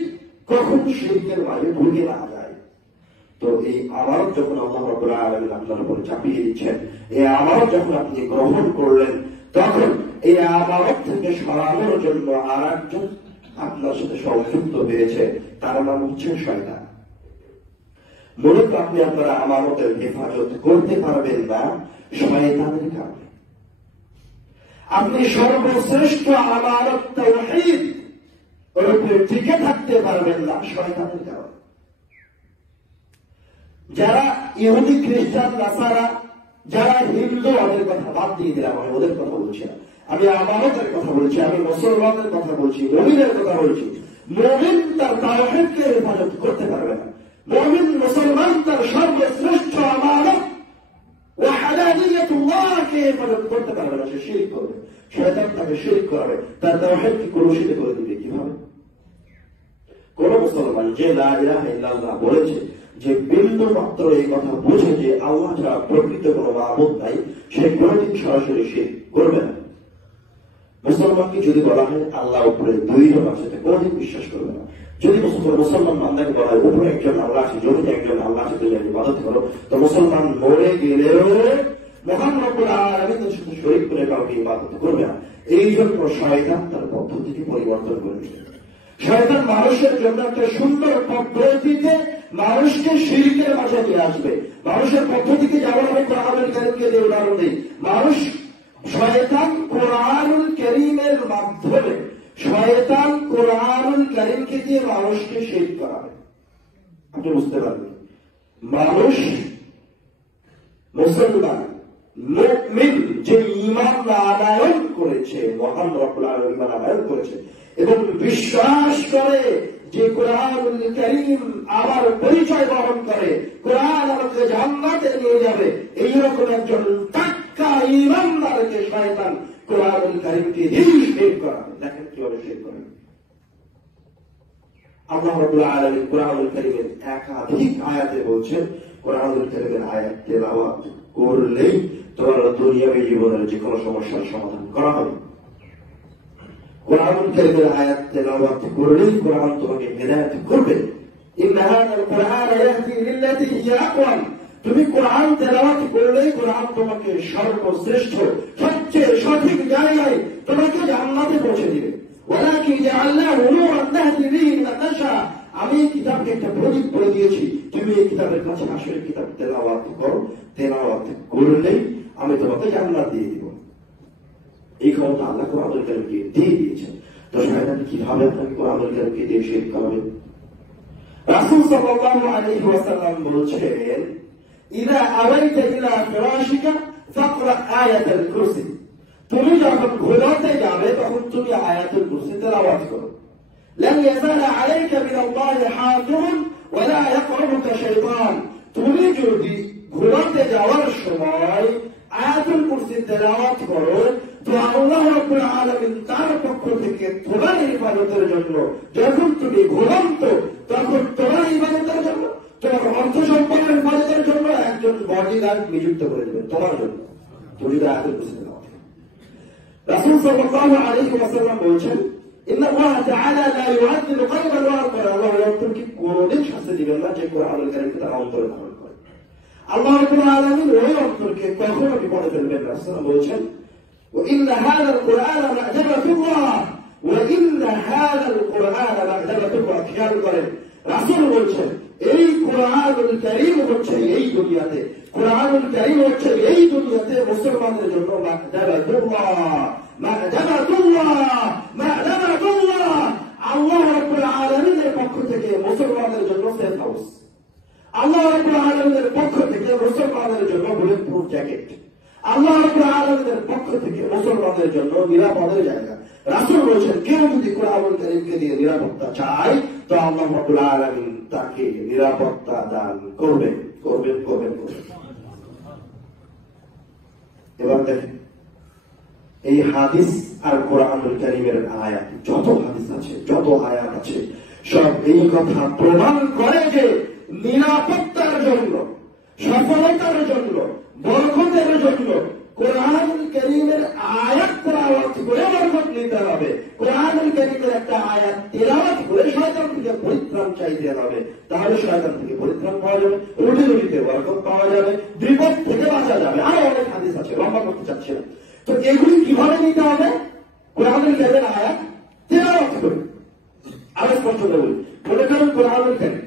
কখনো শিরকের মাঝে ঢুকে না যায়। তো এই আমানত যখন আল্লাহ রাব্বুল আলামিন আপনার উপর চাপিয়ে দিচ্ছেন, এই আমানত যখন আপনি গ্রহণ করলেন, তখন এই আমানত থেকে সরানোর জন্য আর একজন আপনার সাথে সংযুক্ত হয়েছে, তার নাম হচ্ছে শয়তান। মূলত আপনি আপনার আমানতের হেফাজত করতে পারবেন না শয়তানের কারণে। আপনি সর্বশ্রেষ্ঠ আমানত তাওহীদ ওর উপরে টিকে থাকতে পারবেন না শয়তানের কারণে। যারা ইহুদি, খ্রিস্টান, নাসারা, যারা হিন্দু, ওদের কথা বাদ দিয়ে দিলাম, আমি ওদের কথা বলছি না, আমি আমানতের কথা বলছি, আমি মুসলমানদের কথা বলছি, মুমিনের কথা বলছি। মুমিন তার তাওহীদকে হেফাজত করতে পারবে না। মুমিন মুসলমান তার সর্বশ্রেষ্ঠ আমানত ওয়াহদানিয়াতুল্লাহকে হেফাজত করতে পারবে না, সে শিরক করবে। শয়তান তাকে শিরক করাবে, তার তাওহীদকে কলুষিত করে দিবে। কিভাবে? কোন মুসলমান যে লা ইলাহা ইল্লাল্লাহ বলেছে, যে বিন্দু মাত্র এই কথা বুঝে যে আল্লাহ ছাড়া প্রকৃত কোনো মাবুদ নাই, সে কোনদিন সরাসরি শিরক করবে না। মুসলমানকে যদি বলা হয় আল্লাহ উপরে দুইজন আছে, কোনদিন বিশ্বাস করবে না। যদি মুসলমান বান্দাকে বলা হয় উপরে একজন আল্লাহ আছে, জমিতে একজন আল্লাহ আছে, তুমি ইবাদত করো, তো মুসলমান মরে গেলেও মহান রব্বুল আলামিনের সাথে শরীক করে কাউকে ইবাদত করবে না। এই জন্য শয়তান তার পদ্ধতিকে পরিবর্তন করে দিবে। শয়তান মানুষের জন্য একটা সুন্দর পদ্ধতিতে মানুষকে শিরকের মাঝে নিয়ে আসবে। মানুষের পদ্ধতিকে যেমন আমি কোরআনুল কারীমকে দিয়ে উদাহরণ দিই, শয়তান কোরআনুল কারীমের মাধ্যমে, শয়তান কোরআনুল কারীমকে দিয়ে মানুষকে শিরক করাবে। আপনি বুঝতে পারবেন, মানুষ মুসলমান মুমিন যে ঈমান আনয়ন করেছে, মহান রব্বুল আলামিন ঈমান আনয়ন করেছে এবং বিশ্বাস করে যে কোরআনুল কারীম আমার পরিচয় বহন করে, কোরআন আমাকে জান্নাতে নিয়ে যাবে, এইরকম একজন পাক্কা ঈমানদারকে শয়তান কোরআনুল কারীমকে দিয়ে শিরক করাবে। দেখেন কিভাবে শিরক করে। আল্লাহ রাব্বুল আলামিন কোরআনুল কারীমের একাধিক আয়াতে বলছেন, কোরআনুল কারীমের আয়াত তেলাওয়াত করলেই তোমার দুনিয়াবী জীবনের যে কোনো সমস্যার সমাধান করা হবে। কোরআনুল কারীমের আয়াত তেলাওয়াত করলেই কোরআন তোমাকে হেদায়েত করবে। ইন্না হাযাল কুরআন ইয়াহদি লিল্লাতী হিয়া আকওয়াম। তুমি কোরআন তেলাওয়াত করলেই কোরআন তোমাকে সর্বশ্রেষ্ঠ, সবচেয়ে সঠিক জায়গায় তোমাকে জান্নাতে পৌঁছে দিবে। ওয়ালাকিন জাআলনাহু নূরান নাহদি বিহি মান নাশা। আমি কিতাবকে একটা প্রদীপ করে দিয়েছি, তুমি এই কিতাবের কাছে আসলে কিতাব তেলাওয়াত করো, তেলাওয়াত করলেই আমি তোমাকে জান্নাত দিয়ে দিব। এই ক্ষমতা আল্লাহ কোরআনুল কারীমকে দিয়ে দিয়েছেন। তো শয়তান কিভাবে আপনাকে কোরআনুল কারীমকে দিয়ে শিরক করাবে? রাসূল সাল্লাল্লাহু আলাইহি ওয়াসাল্লাম বলছেন, ইযা আওয়াইতা ইলা ফিরাশিকা ফাকরা আয়াতুল কুরসি। তুমি যখন ঘুমাতে যাবে তখন তুমি আয়াতুল কুরসি তেলাওয়াত করো। لن يزال عليك من الله حافظ ولا يقربك شيطان। তুমি যদি ঘুমাতে যাওয়ার সময় আয়াতুল কুরসি তেলাওয়াত করো, তো আল্লাহ রাব্বুল আলামিন তার পক্ষ থেকে তোমার ইবাদতের জন্য, যখন তুমি ঘুমান্ত তখন তোমার ইবাদতের জন্য, তোমার অর্থ সম্পদের ইবাদতের জন্য একজন বডিগার্ড নিযুক্ত করে দেবেন তোমার জন্য, তুমি যদি আয়াতুল কুরসি তেলাওয়াত করো। রাসূল সাল্লাল্লাহু আলাইহি ওয়াসাল্লাম বলছেন, ইন্না আল্লাহ তাআলা লা ইউআযযিবু কলবান ওয়ালকার। আল্লাহ অন্তরকে কোনদিন শাস্তি দিবেন না যে কোরআনুল কারীমকে তার অন্তরে ধারণ করে। আল্লাহ রাব্বুল আলামিন ওই অন্তরকে কখনো বিপদে ফেলবেন না। রাসূল বলছেন, ওয়া ইন্না হাযাল কুরআন মা'জাবাতুল্লাহ, ওয়া ইন্না হাযাল কুরআন মা'জাবাতুল্লাহ। খেয়াল করেন, রাসূল বলছেন এই কোরআনুল কারীম হচ্ছে এই দুনিয়াতে, কোরআনুল কারীম হচ্ছে এই দুনিয়াতে মুসলমানদের জন্য মা'জাবাতুল্লাহ, মা'জাবাতুল্লাহ, মা'জাবাতুল্লাহ। আল্লাহ রাব্বুল আলামিনের পক্ষ থেকে মুসলমানদের জন্য সেফ হাউস, আল্লাহ রাব্বুল আলামিনের পক্ষ থেকে মুসলমানদের জন্য বুলেট প্রুফ জ্যাকেট, আল্লাহ রাব্বুল আলামিনের পক্ষ থেকে মুসলমানদের জন্য নিরাপদের জায়গা। রাসূল বলেছেন, কেউ যদি কোরআনুল কারীমকে দিয়ে নিরাপত্তা চায় তো আল্লাহ রাব্বুল আলামিন তাকে নিরাপত্তা দান করবেন। এবার দেখেন, এই হাদিস আর কোরআনুল কারীমের আয়াত, যত হাদিস আছে, যত আয়াত আছে, সব এই কথা প্রমাণ করে যে নিরাপত্তার জন্য, সফলতার জন্য, বরকতের জন্য কোরআনুল কারীমের আয়াত তেলাওয়াত করে বরকত নিতে হবে। কোরআনুল কারীমের একটা আয়াত তেলাওয়াত করে শয়তান থেকে পরিত্রাণ চাইতে হবে, তাহলে শয়তান থেকে পরিত্রাণ পাওয়া যাবে, রুটি বরকত পাওয়া যাবে, বিপদ থেকে বাঁচা যাবে। আরো অনেক হাদিস আছে, লম্বা করতে চাচ্ছি না। তো এগুলি কিভাবে নিতে হবে? কোরআনুল কারীমের আয়াত তেলাওয়াত করে। আরো স্পষ্ট বলি, মনে করেন কোরআনুল কারীম,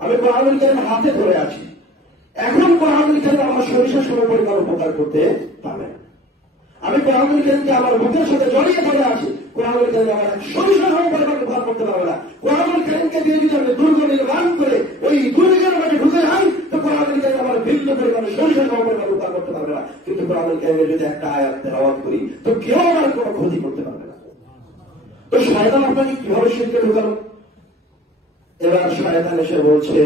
আমি কোরআনুল কারীম হাতে ধরে আছি, এখন কোরআনুল কারীম আমার শরীরের সমপরিমাণ উপকার করতে পারবে না। আমি কোরআনুল কারীমকে আমার বুকের সাথে জড়িয়ে ধরে আছি, কোরআনুল কারীম আমার শরীরের সমপরিমাণ উপকার করতে পারবে না। কোরআনুল কারীমকে দিয়ে যদি আমি দুর্গ নির্মাণ করে ওই দুর্গের মাঝে ঢুকে যাই তো কোরআনুল কারীম আমার ভিন্ন পরিমাণে শরীরের সমপরিমাণ উপকার করতে পারবে না। কিন্তু কোরআনুল কারীমের যদি একটা আয়াত তেলাওয়াত করি তো কেউ আমার কোনো ক্ষতি করতে পারবে না। তো শয়তান আপনাকে কিভাবে শিরকে ঢুকালো? এবার শয়তান এসে বলছে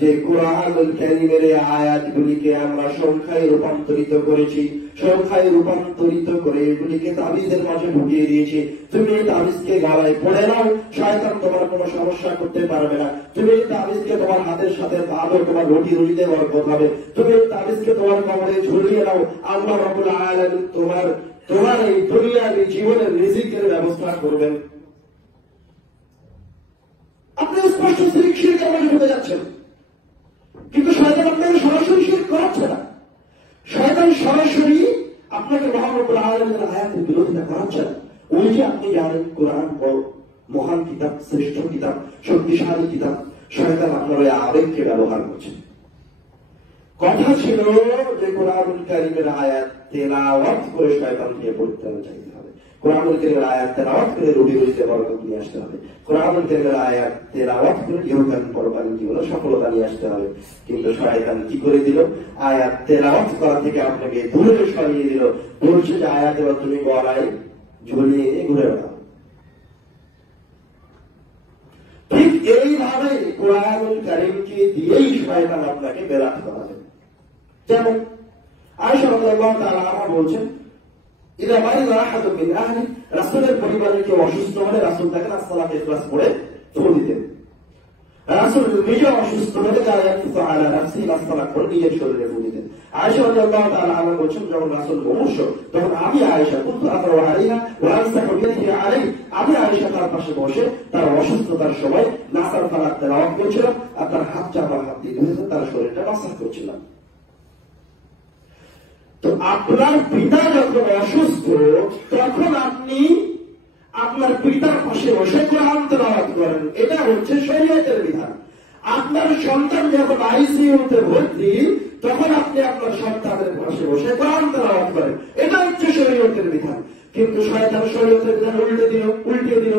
যে কোরআনুল কারীমের আয়াতগুলিকে আমরা সংখ্যায় রূপান্তরিত করেছি, সংখ্যায় রূপান্তরিত করে এগুলিকে তাবিজের মাঝে ঢুকিয়ে দিয়েছি। তুমি এই তাবিজকে গালায় পড়ে নাও, শয়তান তোমার কোনো সমস্যা করতে পারবে না। তুমি এই তাবিজকে তোমার হাতের সাথে বাঁধো, তোমার রুটিতে বরকত হবে। তুমি এই তাবিজকে তোমার কবরে ঝুলিয়ে নাও, আল্লাহ রাব্বুল আলামিন তোমার এই দুনিয়ার জীবনের রিজিকের ব্যবস্থা করবেন। আপনি স্পষ্ট শিরকের মাঝে ঢুকে যাচ্ছেন, কিন্তু শয়তান আপনাকে সরাসরি শিরক করাচ্ছে না। শয়তান সরাসরি আপনাকে মহান রব্বুল আলামিনের আয়াতের বিরোধিতা করাচ্ছে না। ওই যে আপনি জানেন কোরআন বড় মহান কিতাব, শ্রেষ্ঠ কিতাব, শক্তিশালী কিতাব, শয়তান আপনার ওই আবেগকে ব্যবহার করছে। কথা ছিল যে কোরআনুল কারীমের আয়াত তেলাওয়াত করে শয়তানকে পরিত্রাণ চাইতে হবে, কোরআনুল কারীমের আয়াত তেলাওয়াত করে রুটিতে বরকত নিয়ে আসতে হবে, কোরআনুল কারীমের আয়াত তেলাওয়াত করে ইহকাল পরকাল জীবনে সফলতা নিয়ে আসতে হবে। কিন্তু শয়তান কি করে দিল? আয়াত তেলাওয়াত করা থেকে আপনাকে দূরে সরিয়ে দিল। বলছে যে আয়াত এবার তুমি গলায় ঝুলিয়ে নিয়ে ঘুরে বেড়াও। ঠিক এইভাবে কোরআনুল কারীমকে দিয়েই শয়তান আপনাকে বেরাত করাবে। যেমন আয়েশা রাদিয়াল্লাহু তাআলা আনহা বলছেন, ইদা মারিদা আহাদুম মিন আহলি, রাসূলের পরিবারের কেউ অসুস্থ হলে রাসূল তাকে আসসালাতু ইখলাস পড়ে ফুল দিতেন। রাসূল নিজে অসুস্থ হলে তারা ইয়াকুতু আলা নাফসিহি আসসালাত করে নিজের শরীরে ফুল দিতেন। আয়েশা রাদিয়াল্লাহু তাআলা আনহা বলছেন, যখন রাসূল মুমূর্ষ তখন আমি আয়েশা কুনতু আতরাউ আলাইহা ওয়া আমসাহু বিয়াদিহি আলাইহি, আমি আয়েশা তার পাশে বসে তার অসুস্থতার সময় নাসার ফালাক তেলাওয়াত করছিলাম আর তার হাত চাপা হাত দিয়ে তার শরীরটা মাসাজ করছিলাম। তো আপনার পিতা যখন অসুস্থ তখন আপনি আপনার পিতার পাশে বসে কোরআন তেলাওয়াত করেন, এটা হচ্ছে শরীয়তের বিধান। আপনার সন্তান যখন আইসিইউতে ভর্তি তখন আপনি আপনার সন্তানের পাশে বসে কোরআন তেলাওয়াত করেন, এটা হচ্ছে শরীয়তের বিধান। কিন্তু শয়তান শরীয়তের বিধান উল্টে দিল।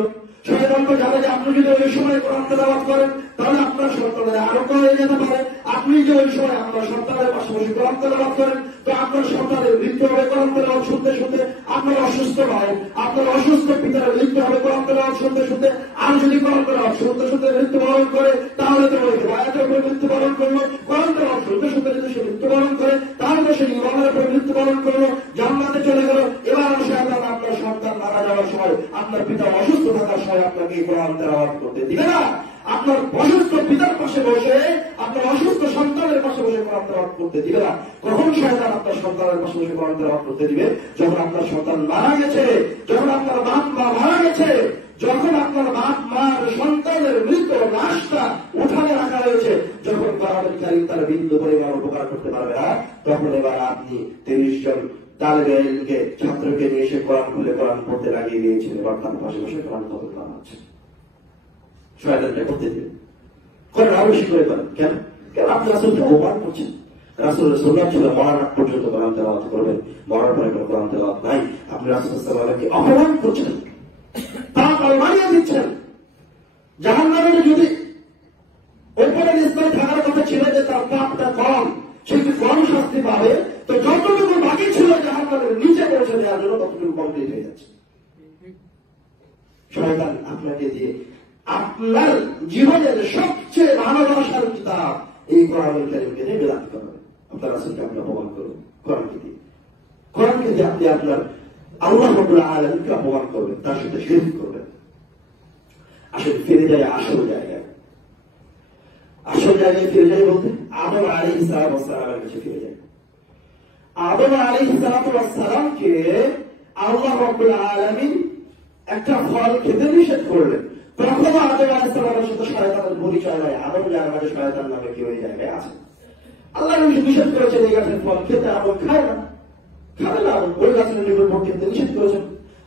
শয়তান তো জানে যে আপনি যদি ওই সময় কোরআন তেলাওয়াত করেন তাহলে আপনার সন্তানের আরোগ্য হয়ে যেতে পারে। আপনি যে ওই সময় আপনার সন্তানের পাশে বসে কোরআন তেলাওয়াত করেন তো আপনার সন্তানের মৃত্যু হবে কোরআন তেলাওয়াত শুনতে শুনতে, আপনার অসুস্থ হয়, আপনার অসুস্থ পিতার মৃত্যু হবে কোরআন তেলাওয়াত শুনতে শুনতে। আর যদি কোরআন তেলাওয়াত শুনতে শুনতে মৃত্যুবরণ করে তাহলে তো ওই আয়াতের উপরে মৃত্যুবরণ করলো। কোরআন তেলাওয়াত শুনতে শুনতে যদি সে মৃত্যুবরণ করে তাহলে তো সে ঈমানের উপরে মৃত্যুবরণ করলো, জান্নাতে চলে গেল। এবার শয়তান আপনার সন্তান মারা যাওয়ার সময়, আপনার পিতা অসুস্থ থাকার সময় আপনাকে কোরআন তেলাওয়াত করতে দিবে না। আপনার অসুস্থ পিতার পাশে বসে, আপনার অসুস্থ সন্তানের পাশে বসে কোরআন তেলাওয়াত করতে দিবে না। কখন শয়তান আপনার সন্তানের পাশে বসে কোরআন তেলাওয়াত করতে দিবে? যখন আপনার সন্তান মারা গেছে, যখন আপনার বাপ মা মারা গেছে, যখন আপনার বাপ মার সন্তানের মৃত লাশটা উঠানে রাখা রয়েছে, যখন কোরআনুল কারীম তার বিন্দু পরিমাণ উপকার করতে পারবে না, তখন এবার আপনি 30 জন তালেবে ইলমকে ছাত্রকে নিয়ে এসে কোরআন খুলে কোরআন পড়তে লাগিয়ে দিয়েছেন, এবার তার পাশে বসে কোরআন খতম করা হচ্ছে। শয়তানটা করতে দিন, কোরআন আবশ্যক করে করেন। কেন? আপনি রাসূলকে অপমান করছেন। রাসূলের সুন্নাত ছিল মরার আগ পর্যন্ত কোরআন তেলাওয়াত করবেন, মরার পরে কোনো কোরআন তেলাওয়াত নাই। আপনি রাসূল সাল্লাল্লাহু আলাইহি ওয়াসাল্লামকে অপমান করছেন, পাপ মারিয়ে দিচ্ছেন। জাহান্নামে যদি উপরের স্তরে থাকার কথা ছিল যে তার পাপটা কম, সে যদি কম শাস্তি পাবে, তো যতটুকু বাকি ছিল জাহান্নামের নিচে পৌঁছে দেওয়ার জন্য ততটুকু কমপ্লিট হয়ে যাচ্ছে। শয়তান আপনাকে দিয়ে আপনার জীবনের সবচেয়ে ভালোবাসার কিতাব এই কোরআনুল কারীমকে দিয়ে বেদাত করাবেন। আপনার রাসূলকে আপনি অপমান করবেন কোরআনকে দিয়ে, কোরআনকে দিয়ে আপনি আপনার আল্লাহ রাব্বুল আলামিনকে অপমান করবেন, তার সাথে শিরক করবেন। আসলে ফিরে যায় আসল জায়গায়, আসল জায়গায় ফিরে যায় বলতে আদম আলাইহিস সালামের কাছে ফিরে যায়। আদম আলাইহিস সালামকে আল্লাহ রাব্বুল আলামিন একটা ফল খেতে নিষেধ করলেন। তখন আদম আলাইহিস সালামের সাথে শয়তানের পরিচয় হয়। আদম জানার মাঝে শয়তান নামে কেউ এই জায়গায় আছে। আল্লাহ নিষেধ করেছেন এই গাছের ফল খেতে, আদম খায় না, খাবে না। ওই গাছের নিকটবর্তী খেতে নিষেধ করেছেন।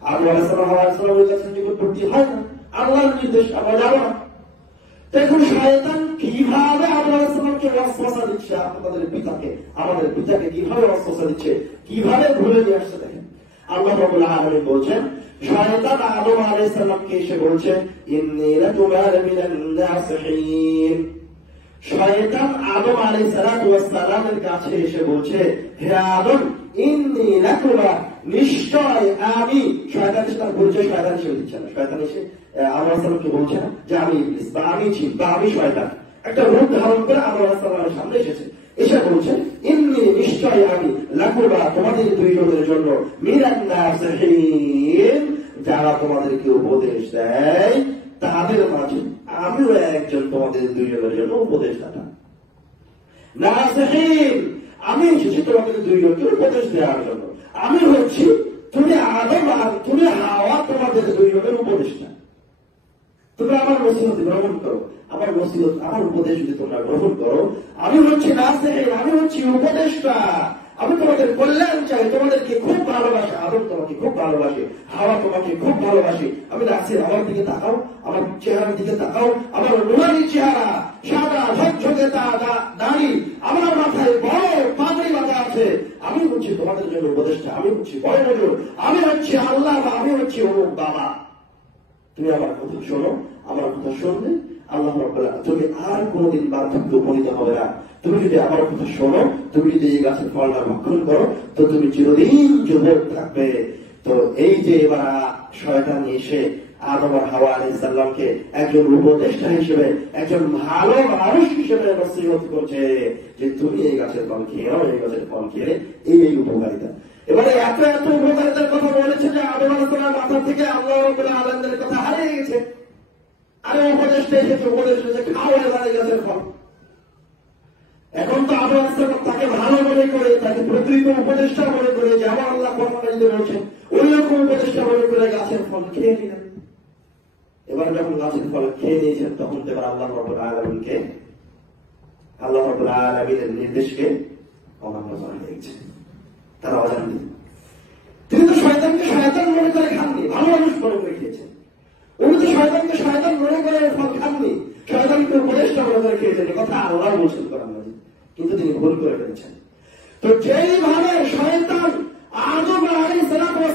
আদম আলাইহিস সালাম ওই গাছের নিকটবর্তী হয় না, আল্লাহর নির্দেশ আমরা জানো না। দেখুন শয়তান কিভাবে আদম আলাইহিস সালামকে ওয়াসওয়াসা দিচ্ছে, আপনাদের পিতাকে, আমাদের পিতাকে কিভাবে ওয়াসওয়াসা দিচ্ছে, কিভাবে ভুলে নিয়ে আসছে। দেখেন আল্লাহ রাব্বুল আলামিন বলছেন, শয়তান আদম আলাইহিস সালামকে এসে বলছে ইন্নী লাকুমা মিনান নাসিহিন। শয়তান আদম আলাইহিস সালামের কাছে এসে বলছে, হে আদম ইন্নী লাকুমা, নিশ্চয় আমি। শয়তান এসে তার পরিচয় শয়তান এসে দিচ্ছে না। শয়তান এসে আদম আলাইহিস সালামকে বলছে না যে আমি ইবলিস বা আমি জিন বা আমি শয়তান। একটা রূপ ধারণ করে আদম আলাইহিস সালামের সামনে এসেছে, এসে বলছে ইন্নী, নিশ্চয় আমি, লাকুমা, তোমাদের দুইজনের জন্য, মিনান নাসিহিন, যারা তোমাদেরকে উপদেশ দেয় তাদের মাঝে আমিও একজন তোমাদের দুইজনের জন্য উপদেশদাতা। নাসিহিন, আমি এসেছি তোমাদের দুইজনকে উপদেশ দেওয়ার জন্য। আমি হচ্ছি, তুমি আদম আর তুমি হাওয়া, তোমাদের দুইজনের উপদেশটা। তোমরা আমার নসিহত গ্রহণ করো, আমার নসিহত, আমার উপদেশ যদি তোমরা গ্রহণ করো, আমি হচ্ছি নাসিহিন, আমি হচ্ছি উপদেশটা। আমি তোমাদের কল্যাণ চাই, তোমাদেরকে খুব ভালোবাসি। আদম তোমাকে খুব ভালোবাসে, হাওয়া তোমাকে খুব ভালোবাসে। আমি রাখছি, আমার দিকে তাকাও, আমার চেহারার দিকে তাকাও, আমার নুরানি চেহারা, সাদা ঝকঝকে দাড়ি, আমার মাথায় বড় পাগড়ি বাঁধা আছে। আমি হচ্ছি তোমাদের জন্য উপদেষ্টা, আমি হচ্ছি বড় নজর, আমি হচ্ছি আল্লাহ, বা আমি হচ্ছি অমুক বাবা। তুমি আমার কথা শোনো, আমার কথা শুনলে আল্লাহ রাব্বুল আলামিন, তুমি আর কোনদিন বার্ধক্যে উপনীত হবে না। তুমি যদি আমার কথা শোনো, তুমি যদি এই গাছের ফলটা ভক্ষণ করো, তো তুমি চিরদিন যুবক থাকবে। তো এই যে এবার শয়তান এসে আদম আর হাওয়া আলাইহিস সালামকে একজন উপদেষ্টা হিসেবে, একজন ভালো মানুষ হিসেবে নসিহত করছে যে তুমি এই গাছের ফল খেয়ে, এই গাছের ফল খেয়ে এই উপকারিতা। এবারে এত এত উপকারিতার কথা বলেছে যে আদম আলাইহিস সালামের মাথা থেকে আল্লাহ রাব্বুল আলামিনের কথা হারিয়ে গেছে। আরে উপদেশটা এসেছে, উপদেশ এসেছে খাওয়া এই গাছের ফল। এখন তো আদম আলাইহিস সালাম তাকে ভালো মনে করে, তাকে প্রকৃত উপদেষ্টা মনে করে, যে আমার আল্লাহ কোরআনে বলছেন, ওই রকম উপদেষ্টা মনে করে গাছের ফল খেয়ে নিলেন। এবার যখন গাছের ফল খেয়ে নিয়েছেন, তখন এবার আল্লাহ রাব্বুল আলামিনকে, আল্লাহ রাব্বুল আলামিনের নির্দেশকে অমান্য করা হয়েছে। তারা অজান্তি, তিনি তো শয়তানকে শয়তান মনে করে খাননি, ভালো মানুষ মনে করে খেয়েছেন। উনি তো শয়তানকে শয়তান মনে করে ফল খাননি, শয়তানকে উপদেষ্টা মনে করে খেয়েছেন। কথা আল্লাহ বলছেন কোরআনে, কিন্তু তিনি ভুল করে ফেলেছেন। তো যেইভাবে শয়তান আদম আলাইহিস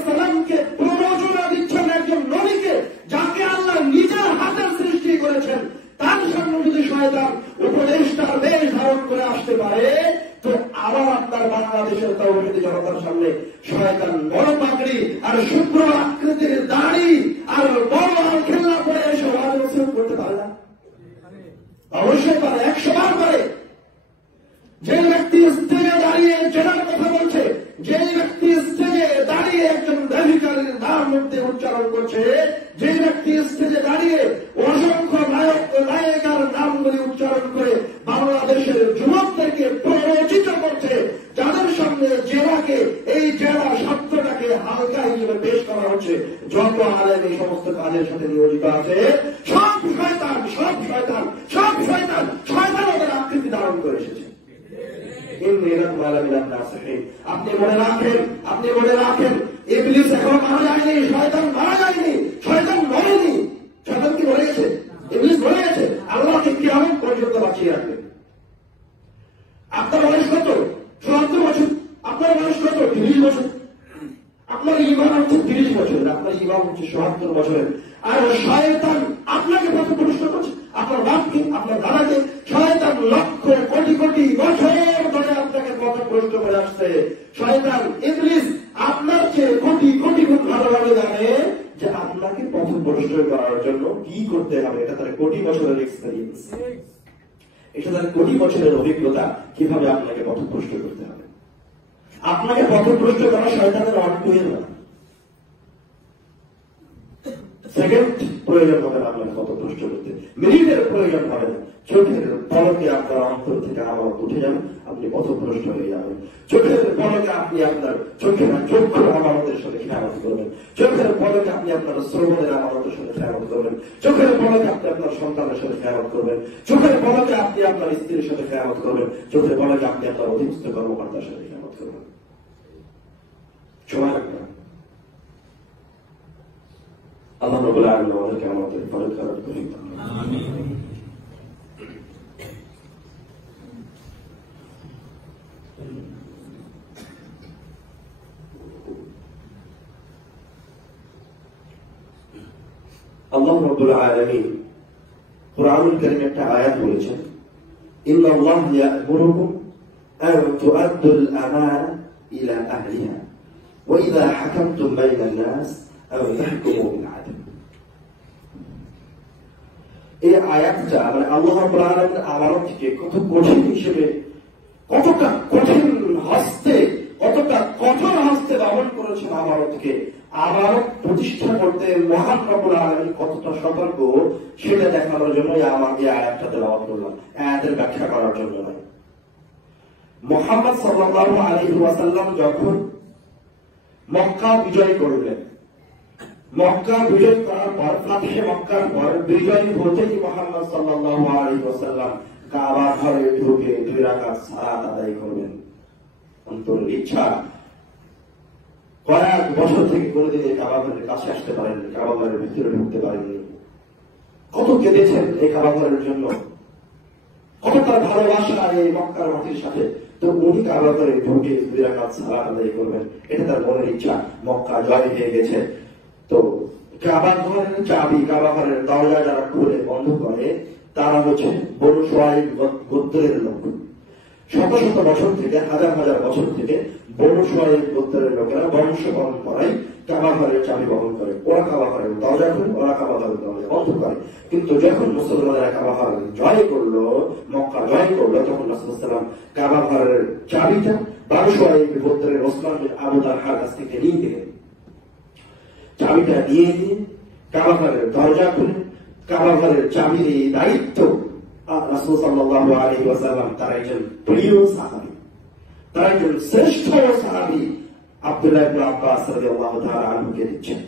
সালামকে প্ররোচনা দিচ্ছেন একজন নবীকে, যাকে আল্লাহ নিজের হাতে সৃষ্টি করেছেন, তার সামনে যদি শয়তান উপদেষ্টার বেশ ধারণ করে আসতে পারে, তো আবার আপনার বাংলাদেশের তাওহীদি জনতার সামনে শয়তান বড় পাগড়ি আর শুভ্র আকৃতির দাড়ি আর বড় খেলনা করে এসে ওয়াজ নসিহত করতে পারে না? অবশ্যই পারে, 100 বার পারে। যে ব্যক্তি স্টেজে দাঁড়িয়ে জেনার কথা বলছে, যে ব্যক্তি স্টেজে দাঁড়িয়ে একজন ব্যভিচারীর নাম মধ্যে উচ্চারণ করছে, যে ব্যক্তি স্টেজে দাঁড়িয়ে অসংখ্য নায়ক ও নায়িকার নামগুলি উচ্চারণ করে বাংলাদেশের যুবকদেরকে প্ররোচিত করছে, যাদের সামনে জেলাকে, এই জেলা শব্দটাকে হালকা হিসেবে পেশ করা হচ্ছে, যত আলেম এই সমস্ত কাজের সাথে নিয়োজিত আছে, সব শয়তান, সব শয়তান, সব শয়তান, শয়তান ওদের আকৃতি ধারণ করে এসেছে। আপনি মনে রাখেন, আপনি মনে রাখেন, ইবলিস এখনো মারা যায়নি, শয়তান মারা যায়নি, শয়তান মরেনি। শয়তান কি মরে গেছে? ইবলিস মরে গেছে। আল্লাহকে কিয়ামত পর্যন্ত বাঁচিয়ে রাখবে। আপনার বয়স কত? ৭৪ বছর। আপনার বয়স কত? ৩০ বছর। আপনার ইমান হচ্ছে ৩০ বছরের, আপনার ইমান হচ্ছে ৭৪ বছরের। আর শয়তান আপনাকে পথ প্রশ্ন করছে, আপনার বাপকে, আপনার দাদাকে। শয়তান লক্ষ কোটি কোটি বছর ধরে আপনাকে পথ পথভ্রষ্ট করে আসছে। শয়তান ইবলিস আপনার চেয়ে কোটি কোটি গুণ ভালোভাবে জানে যে আপনাকে পথভ্রষ্ট করার জন্য কি করতে হবে। এটা তার কোটি বছরের এক্সপেরিয়েন্স, এটা তার কোটি বছরের অভিজ্ঞতা কিভাবে আপনাকে পথভ্রষ্ট করতে হবে। আপনাকে পথভ্রষ্ট করা শয়তানের অর্থই না, সেকেন্ড প্রয়োজন হবে না আপনার পথভ্রষ্ট করতে, মিনিটের প্রয়োজন হবে না। চোখের পলকে আপনার অন্তর থেকে আবার উঠে যাবে, আপনি পথভ্রষ্ট হয়ে যাবেন। চোখের পলকে আপনি আপনার চোখের চক্ষুর আমানতের সাথে খেয়ালত করবেন, চোখের পলকে আপনি আপনার শ্রবণের আমানতের সাথে খেয়ালত করবেন, চোখের পলকে আপনি আপনার সন্তানের সাথে খেয়ালত করবেন, চোখের পলকে আপনি আপনার স্ত্রীর সাথে খেয়ালত করবেন, চোখের পলকে আপনি আপনার অধীনস্থ কর্মকর্তার সাথে খেয়ালত করবেন। সময় রাখবেন। আল্লাহ রাব্বুল আলামিন আমাদেরকে আমাদের ফরজ করার তৌফিক দান করুন। আমিন। আল্লাহ রাব্বুল আলামিন কুরআনুল কারীমে একটা আয়াত বলেছেন, ইন্নাল্লাহ ইয়া'মুরুকুম আন তু'আদ্দুল আমানা ইলা আহলিহা ওয়া ইযা হাকামতুম বাইনান নাস আও তাহকুমু বিল আদল। এই আয়াতটা মানে আল্লাহ রাব্বুল আলামিন আমানতকে কত কঠিন হিসেবে, কতটা কঠিন হস্তে, কতটা কঠোর হস্তে দমন করেছেন আমানতকে। আমানত প্রতিষ্ঠা করতে মহান রব্বুল আলামিন কতটা সতর্ক সেটা দেখানোর জন্য এই আয়াতটা তেলাওয়াত করলাম, আয়াতের ব্যাখ্যা করার জন্য নয়। মুহাম্মদ সাল্লাল্লাহু আলাইহি ওয়াসাল্লাম যখন মক্কা বিজয় করলেন, মক্কা বিজয় করার পর, ফাতহে মক্কার পর বিজয়ী হতেই মুহাম্মদ সাল্লাল্লাহু আলাইহি ওয়াসাল্লাম কাবা ঘরে ঢুকে 2 রাকাত সালাত আদায় করবেন। অন্তরের ইচ্ছা, কয়েক বছর থেকে কোনদিন এই কাবা ঘরের কাছে আসতে পারেননি, কাবা ঘরের ভিতরে ঢুকতে পারেননি। কত কেঁদেছেন এই কাবা ঘরের জন্য, কত তার ভালোবাসা এই মক্কার মাটির সাথে। তো উনি কাবা ঘরে ঢুকে 2 রাকাত সালাত আদায় করবেন, এটা তার মনের ইচ্ছা। মক্কা জয় হয়ে গেছে, তো কাবা ঘরের চাবি, কাবা ঘরের দরজা যারা খুলে বন্ধ করে তারা হচ্ছে বনু শুআইব গোত্রের লোক। শত শত বছর থেকে, হাজার হাজার বছর থেকে বনু শুআইব গোত্রের লোকেরা বংশ পরম্পরায় কাবা ঘরের চাবি বহন করে। ওরা কাবা ঘরের দরজা খুলে, ওরা কাবা ঘরের দরজা বন্ধ করে। কিন্তু যখন মুসলমানেরা কাবা ঘর জয় করলো, মক্কা জয় করলো, তখন রাসূলুল্লাহ সাল্লাল্লাহু আলাইহি ওয়াসাল্লাম কাবা ঘরের চাবিটা বনু শুআইব গোত্রের ওসমান বিন আবু তালহার কাছ থেকে নিয়ে গেলেন। চাবিটা দিয়ে দিয়ে কাবা ঘরের দরজা খুলে, কাবা ঘরের চাবির এই দায়িত্ব রাসূল সাল্লাল্লাহু আলাইহি ওয়াসাল্লাম তার একজন প্রিয় সাহাবী, তার একজন শ্রেষ্ঠ সাহাবী আব্দুল্লাহ ইবনে আব্বাস রাদিয়াল্লাহু তাআলা আনহুকে দিচ্ছেন।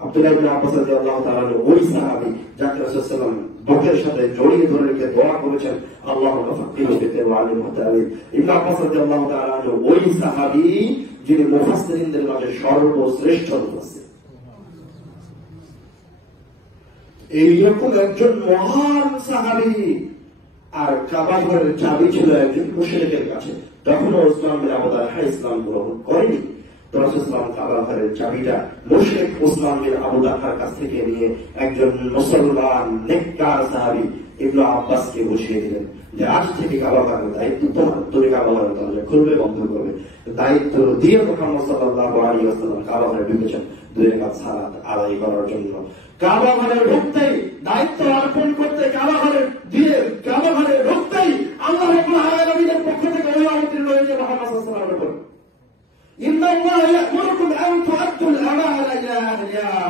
আব্দুল্লাহ ইবনে আব্বাস রাদিয়াল্লাহু তাআলা ওই সাহাবী যাকে রাসূল সাল্লাল্লাহু আলাইহি ওয়াসাল্লাম বুকের সাথে জড়িয়ে ধরে রেখে দোয়া করেছেন, আল্লাহুম্মা ফাক্কিহু ফিদ-দীন ওয়া আল্লিমহু তা'ওয়ীল। ইবনে আব্বাস রাদিয়াল্লাহু তাআলা ওই সাহাবী যিনি মুফাসসিরিনদের মাঝে সর্বশ্রেষ্ঠ মুফাসসির। এইরকম একজন মহান সাহাবী, আর কাবা ঘরের চাবি ছিল একজন মুশরিকের কাছে। তখন ওসমান বিন আবু তালহা ইসলাম গ্রহণ করেনি। তো রাসূল সাল্লাল্লাহু আলাইহি ওয়াসাল্লাম কাবা ঘরের চাবিটা মুশরিক ওসমান বিন আবু তালহার কাছ থেকে নিয়ে একজন মুসলমান নেককার সাহাবী ইবনে আব্বাসকে বসিয়ে দিলেন যে আজ থেকে কাবা ঘরের দায়িত্ব তোমার, তুমি কাবা ঘরের দরজা খুলবে, বন্ধ করবে। দায়িত্ব দিয়ে মুহাম্মদ সাল্লাল্লাহু আলাইহি ওয়াসাল্লাম কাবা ঘরে ঢুকেছেন 2 রাকাত সালাত আদায় করার জন্য। কাবা ঘরে ঢুকতেই, দায়িত্ব অর্পণ করতে কাবা ঘরে দিয়ে কাবা ঘরে ঢুকতেই আল্লাহ রাব্বুল আলামিনের পক্ষ থেকে ওহী অবতীর্ণ হয়েছে মুহাম্মদ সাল্লাল্লাহু আলাইহি ওয়াসাল্লামের উপর। ইন্নাল্লাহা ইয়া'মুরুকুম আন তু'আদ্দুল আমানা ইলা আহলিহা,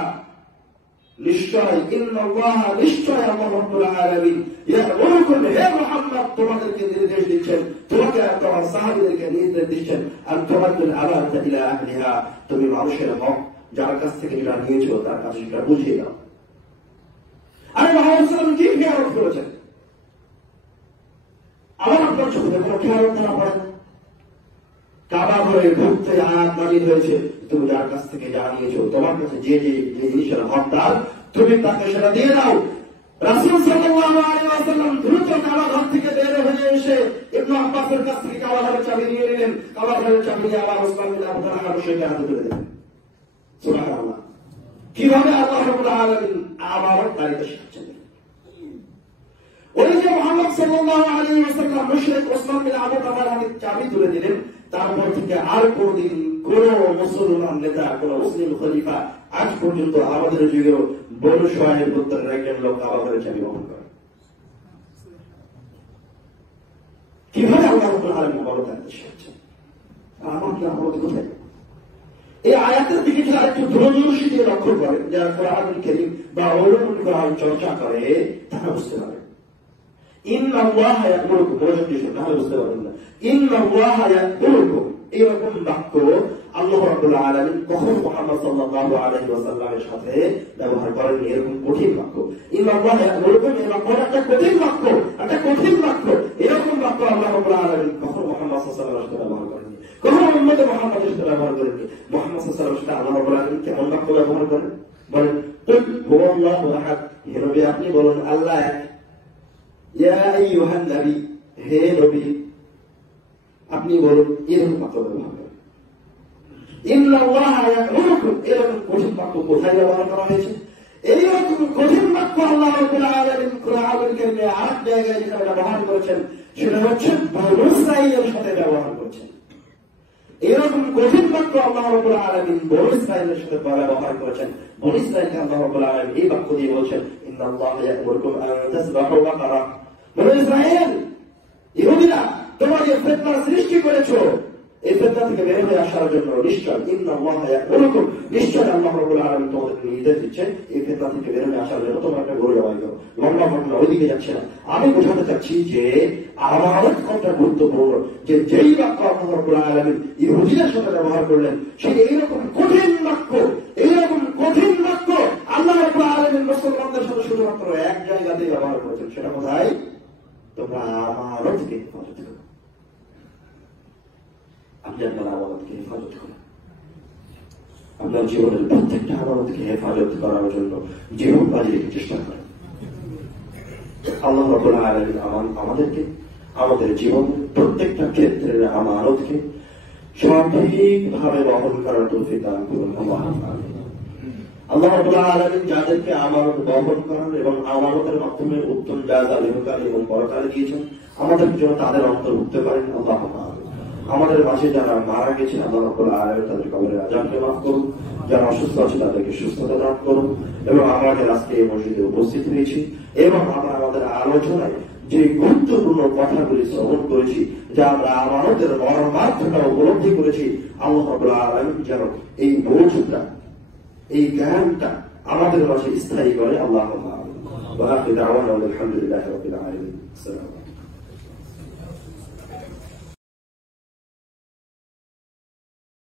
নিশ্চয় ইন্নাল্লাহা, নিশ্চয় আল্লাহ রাব্বুল আলামিন ইয়া'মুরুকুম, হে মুহাম্মদ তোমাদেরকে নির্দেশ দিচ্ছেন, তোমাকে আর তোমার সাহাবীদেরকে নির্দেশ দিচ্ছেন, আন তু'আদ্দুল আমানা ইলা আহলিহা, তুমি মানুষের হক যার কাছ থেকে যেটা নিয়েছিল তার কাছে সেটা বুঝিয়ে দাও। আরে মুহাম্মদ সাল্লাল্লাহু আলাইহি ওয়াসাল্লাম কি খেয়ালত করেছেন? আমার আপনার চোখে কোনো খেয়ালত ধরা পড়ে না। কাবা ঘরে ঢুকতে আয়াত নাযিল হয়েছে, তুমি যার কাছ থেকে যা নিয়েছো, তোমার কাছে যে যে জিনিসের হকদার, তুমি তাকে সেটা দিয়ে দাও। রাসূল সাল্লাল্লাহু আলাইহি ওয়াসাল্লাম দ্রুত কাবা ঘর থেকে বের হয়ে এসে ইবনে আব্বাসের কাছ থেকে কাবা ঘরের চাবি নিয়ে নিলেন। কাবা ঘরের চাবি দিয়ে আবার ওসমান বিন আবু তালহা বসিয়ে হাতে তুলে দিলেন। সুবহানাল্লাহ, কিভাবে আল্লাহ রাব্বুল আলামিন আমানত দায়িত্ব শিখাচ্ছেন। ওই যে মুহাম্মদ সাল্লাল্লাহু আলাইহি ওয়াসাল্লাম মুশরিক ওসমান বিন আবু তালহার হাতে চাবি তুলে দিলেন, তারপর থেকে আর কোনদিন কোন মুসলমান নেতা, কোন মুসলিম খলিফা আজ পর্যন্ত আমাদের যুগেও বনু সুহাইল গোত্রের একজন লোক কাবাগরের চাবি বহন করে। কিভাবে আল্লাহ রাব্বুল আলামিন বলতে চাচ্ছেন? আমার কি আমাদের কোথায়? এই আয়াতের দিকে যারা একটু দূরদর্শী দিয়ে লক্ষ্য করে, যারা কোরআনুল কারীম বা উলুমুল কোরআন চর্চা করে, তারা বুঝতে পারে ইন্নাল্লাহা ইয়া'মুরুকুম, মনোযোগ দিয়ে শুনুন, তাহলে বুঝতে পারবেন না। ইন্নাল্লাহা ইয়া'মুরুকুম, এরকম বাক্য আল্লাহ রাব্বুল আলামিন কখন মুহাম্মদ সাল্লাল্লাহু আলাইহি ওয়াসাল্লামের সাথে ব্যবহার করেন? এরকম কঠিন বাক্য ইন্নাল্লাহা ইয়া'মুরুকুম, এই বাক্যটা একটা কঠিন বাক্য, একটা কঠিন বাক্য। এরকম বাক্য আল্লাহ রাব্বুল আলামিন কখন মুহাম্মদ সাল্লাল্লাহু আলাইহি ওয়াসাল্লামের সাথে ব্যবহার করেন? কখন উম্মতে মুহাম্মাদের সাথে ব্যবহার করেন? মুহাম্মদ সাল্লাল্লাহু আলাইহি ওয়াসাল্লামের সাথে আল্লাহ রাব্বুল আলামিন কেমন বাক্য ব্যবহার করেন? বলেন, কুল হুয়াল্লাহু আহাদ, হে নবী আপনি বলুন আল্লাহ এক। ইয়া আইয়ুহান নবী, হে নবী আপনি বলুন, এরকম বাক্য ব্যবহার করেন। ইন্নাল্লাহা ইয়া'মুরুকুম, এরকম কঠিন বাক্য কোথায় ব্যবহার করা হয়েছে? এইরকম কঠিন বাক্য আল্লাহ রাব্বুল আলামিন কোরআনুল কারীমে আরেক জায়গায় যেটা ব্যবহার করেছেন, সেটা হচ্ছে বনু ইসরাঈলের সাথে ব্যবহার করেছেন। এরকম কঠিন বাক্য আল্লাহ রাব্বুল আলামিন বনু ইসরাঈলের সাথে ব্যবহার করেছেন। বনু ইসরাঈলকে আল্লাহ রাব্বুল আলামিন এই বাক্য দিয়ে বলছেন, ইন্নাল্লাহা ইয়া'মুরুকুম আন তাযবাহু বাকারা। বনু ইসরাঈল, ইহুদিরা, তোমরা যে ফিতনা সৃষ্টি করেছো, এই ফিতনা থেকে বের হয়ে আসার জন্য নিশ্চয় ইন্নাল্লাহা ইয়া'মুরুকুম, নিশ্চয় আল্লাহ রাব্বুল আলামিন তোমাদেরকে নির্দেশ দিচ্ছেন এই ফিতনা থেকে বের হয়ে আসার জন্য তোমরা একটা গরু জবাই করো। লম্বা ঘটনা, ওইদিকে যাচ্ছে না। আমি বোঝাতে চাচ্ছি যে আমানত কতটা গুরুত্বপূর্ণ, যে যেই বাক্য আল্লাহ রাব্বুল আলামিন ইহুদিদের সাথে ব্যবহার করলেন, সেই এইরকম কঠিন বাক্য, এইরকম কঠিন বাক্য আল্লাহ রাব্বুল আলামিন মুসলমানদের সাথে শুধুমাত্র এক জায়গাতেই ব্যবহার করেছেন। সেটা কোথায়? তোমরা আমানতকে হেফাজত করো। আপনি আপনার আমানতকে হেফাজত করেন। আপনার জীবনের প্রত্যেকটা আমানতকে হেফাজত করার জন্য জীবন বাজি রেখে চেষ্টা করেন। আল্লাহ রাব্বুল আলামিন আমাদেরকে আমাদের জীবনের প্রত্যেকটা ক্ষেত্রের আমানতকে সঠিকভাবে বহন করার তৌফিক দান করুন। আল্লাহ রাব্বুল আলামিন যাদেরকে আমানত বহন করার এবং আমানতের মাধ্যমে উত্তম জাযা ইহকাল এবং পরকালে দিয়েছেন, আমাদের জন্য তাদের অন্তর্ভুক্ত করেন। আল্লাহুম্মা আমিন। আমাদের মাঝে যারা মারা গেছেন, আল্লাহ রাব্বুল আলামিন তাদের কবরের আযাবকে মাফ করুন। যারা অসুস্থ আছে তাদেরকে সুস্থতা দান করুন। এবং আমাদের আজকে এই মসজিদে উপস্থিত হয়েছি এবং আমরা আমাদের আলোচনায় যে গুরুত্বপূর্ণ কথাগুলি শ্রবণ করেছি, যা আমরা আমানতের মর্মার্থটা উপলব্ধি করেছি, আল্লাহ রাব্বুল আলামিন যেন এই বোঝটা, এই জ্ঞানটা আমাদের মাঝে স্থায়ী করে। আল্লাহুম্মা আমিন। ওয়া আখিরু দাওয়ানা আলহামদুলিল্লাহি রাব্বিল আলামিন। আসসালামু আলাইকুম।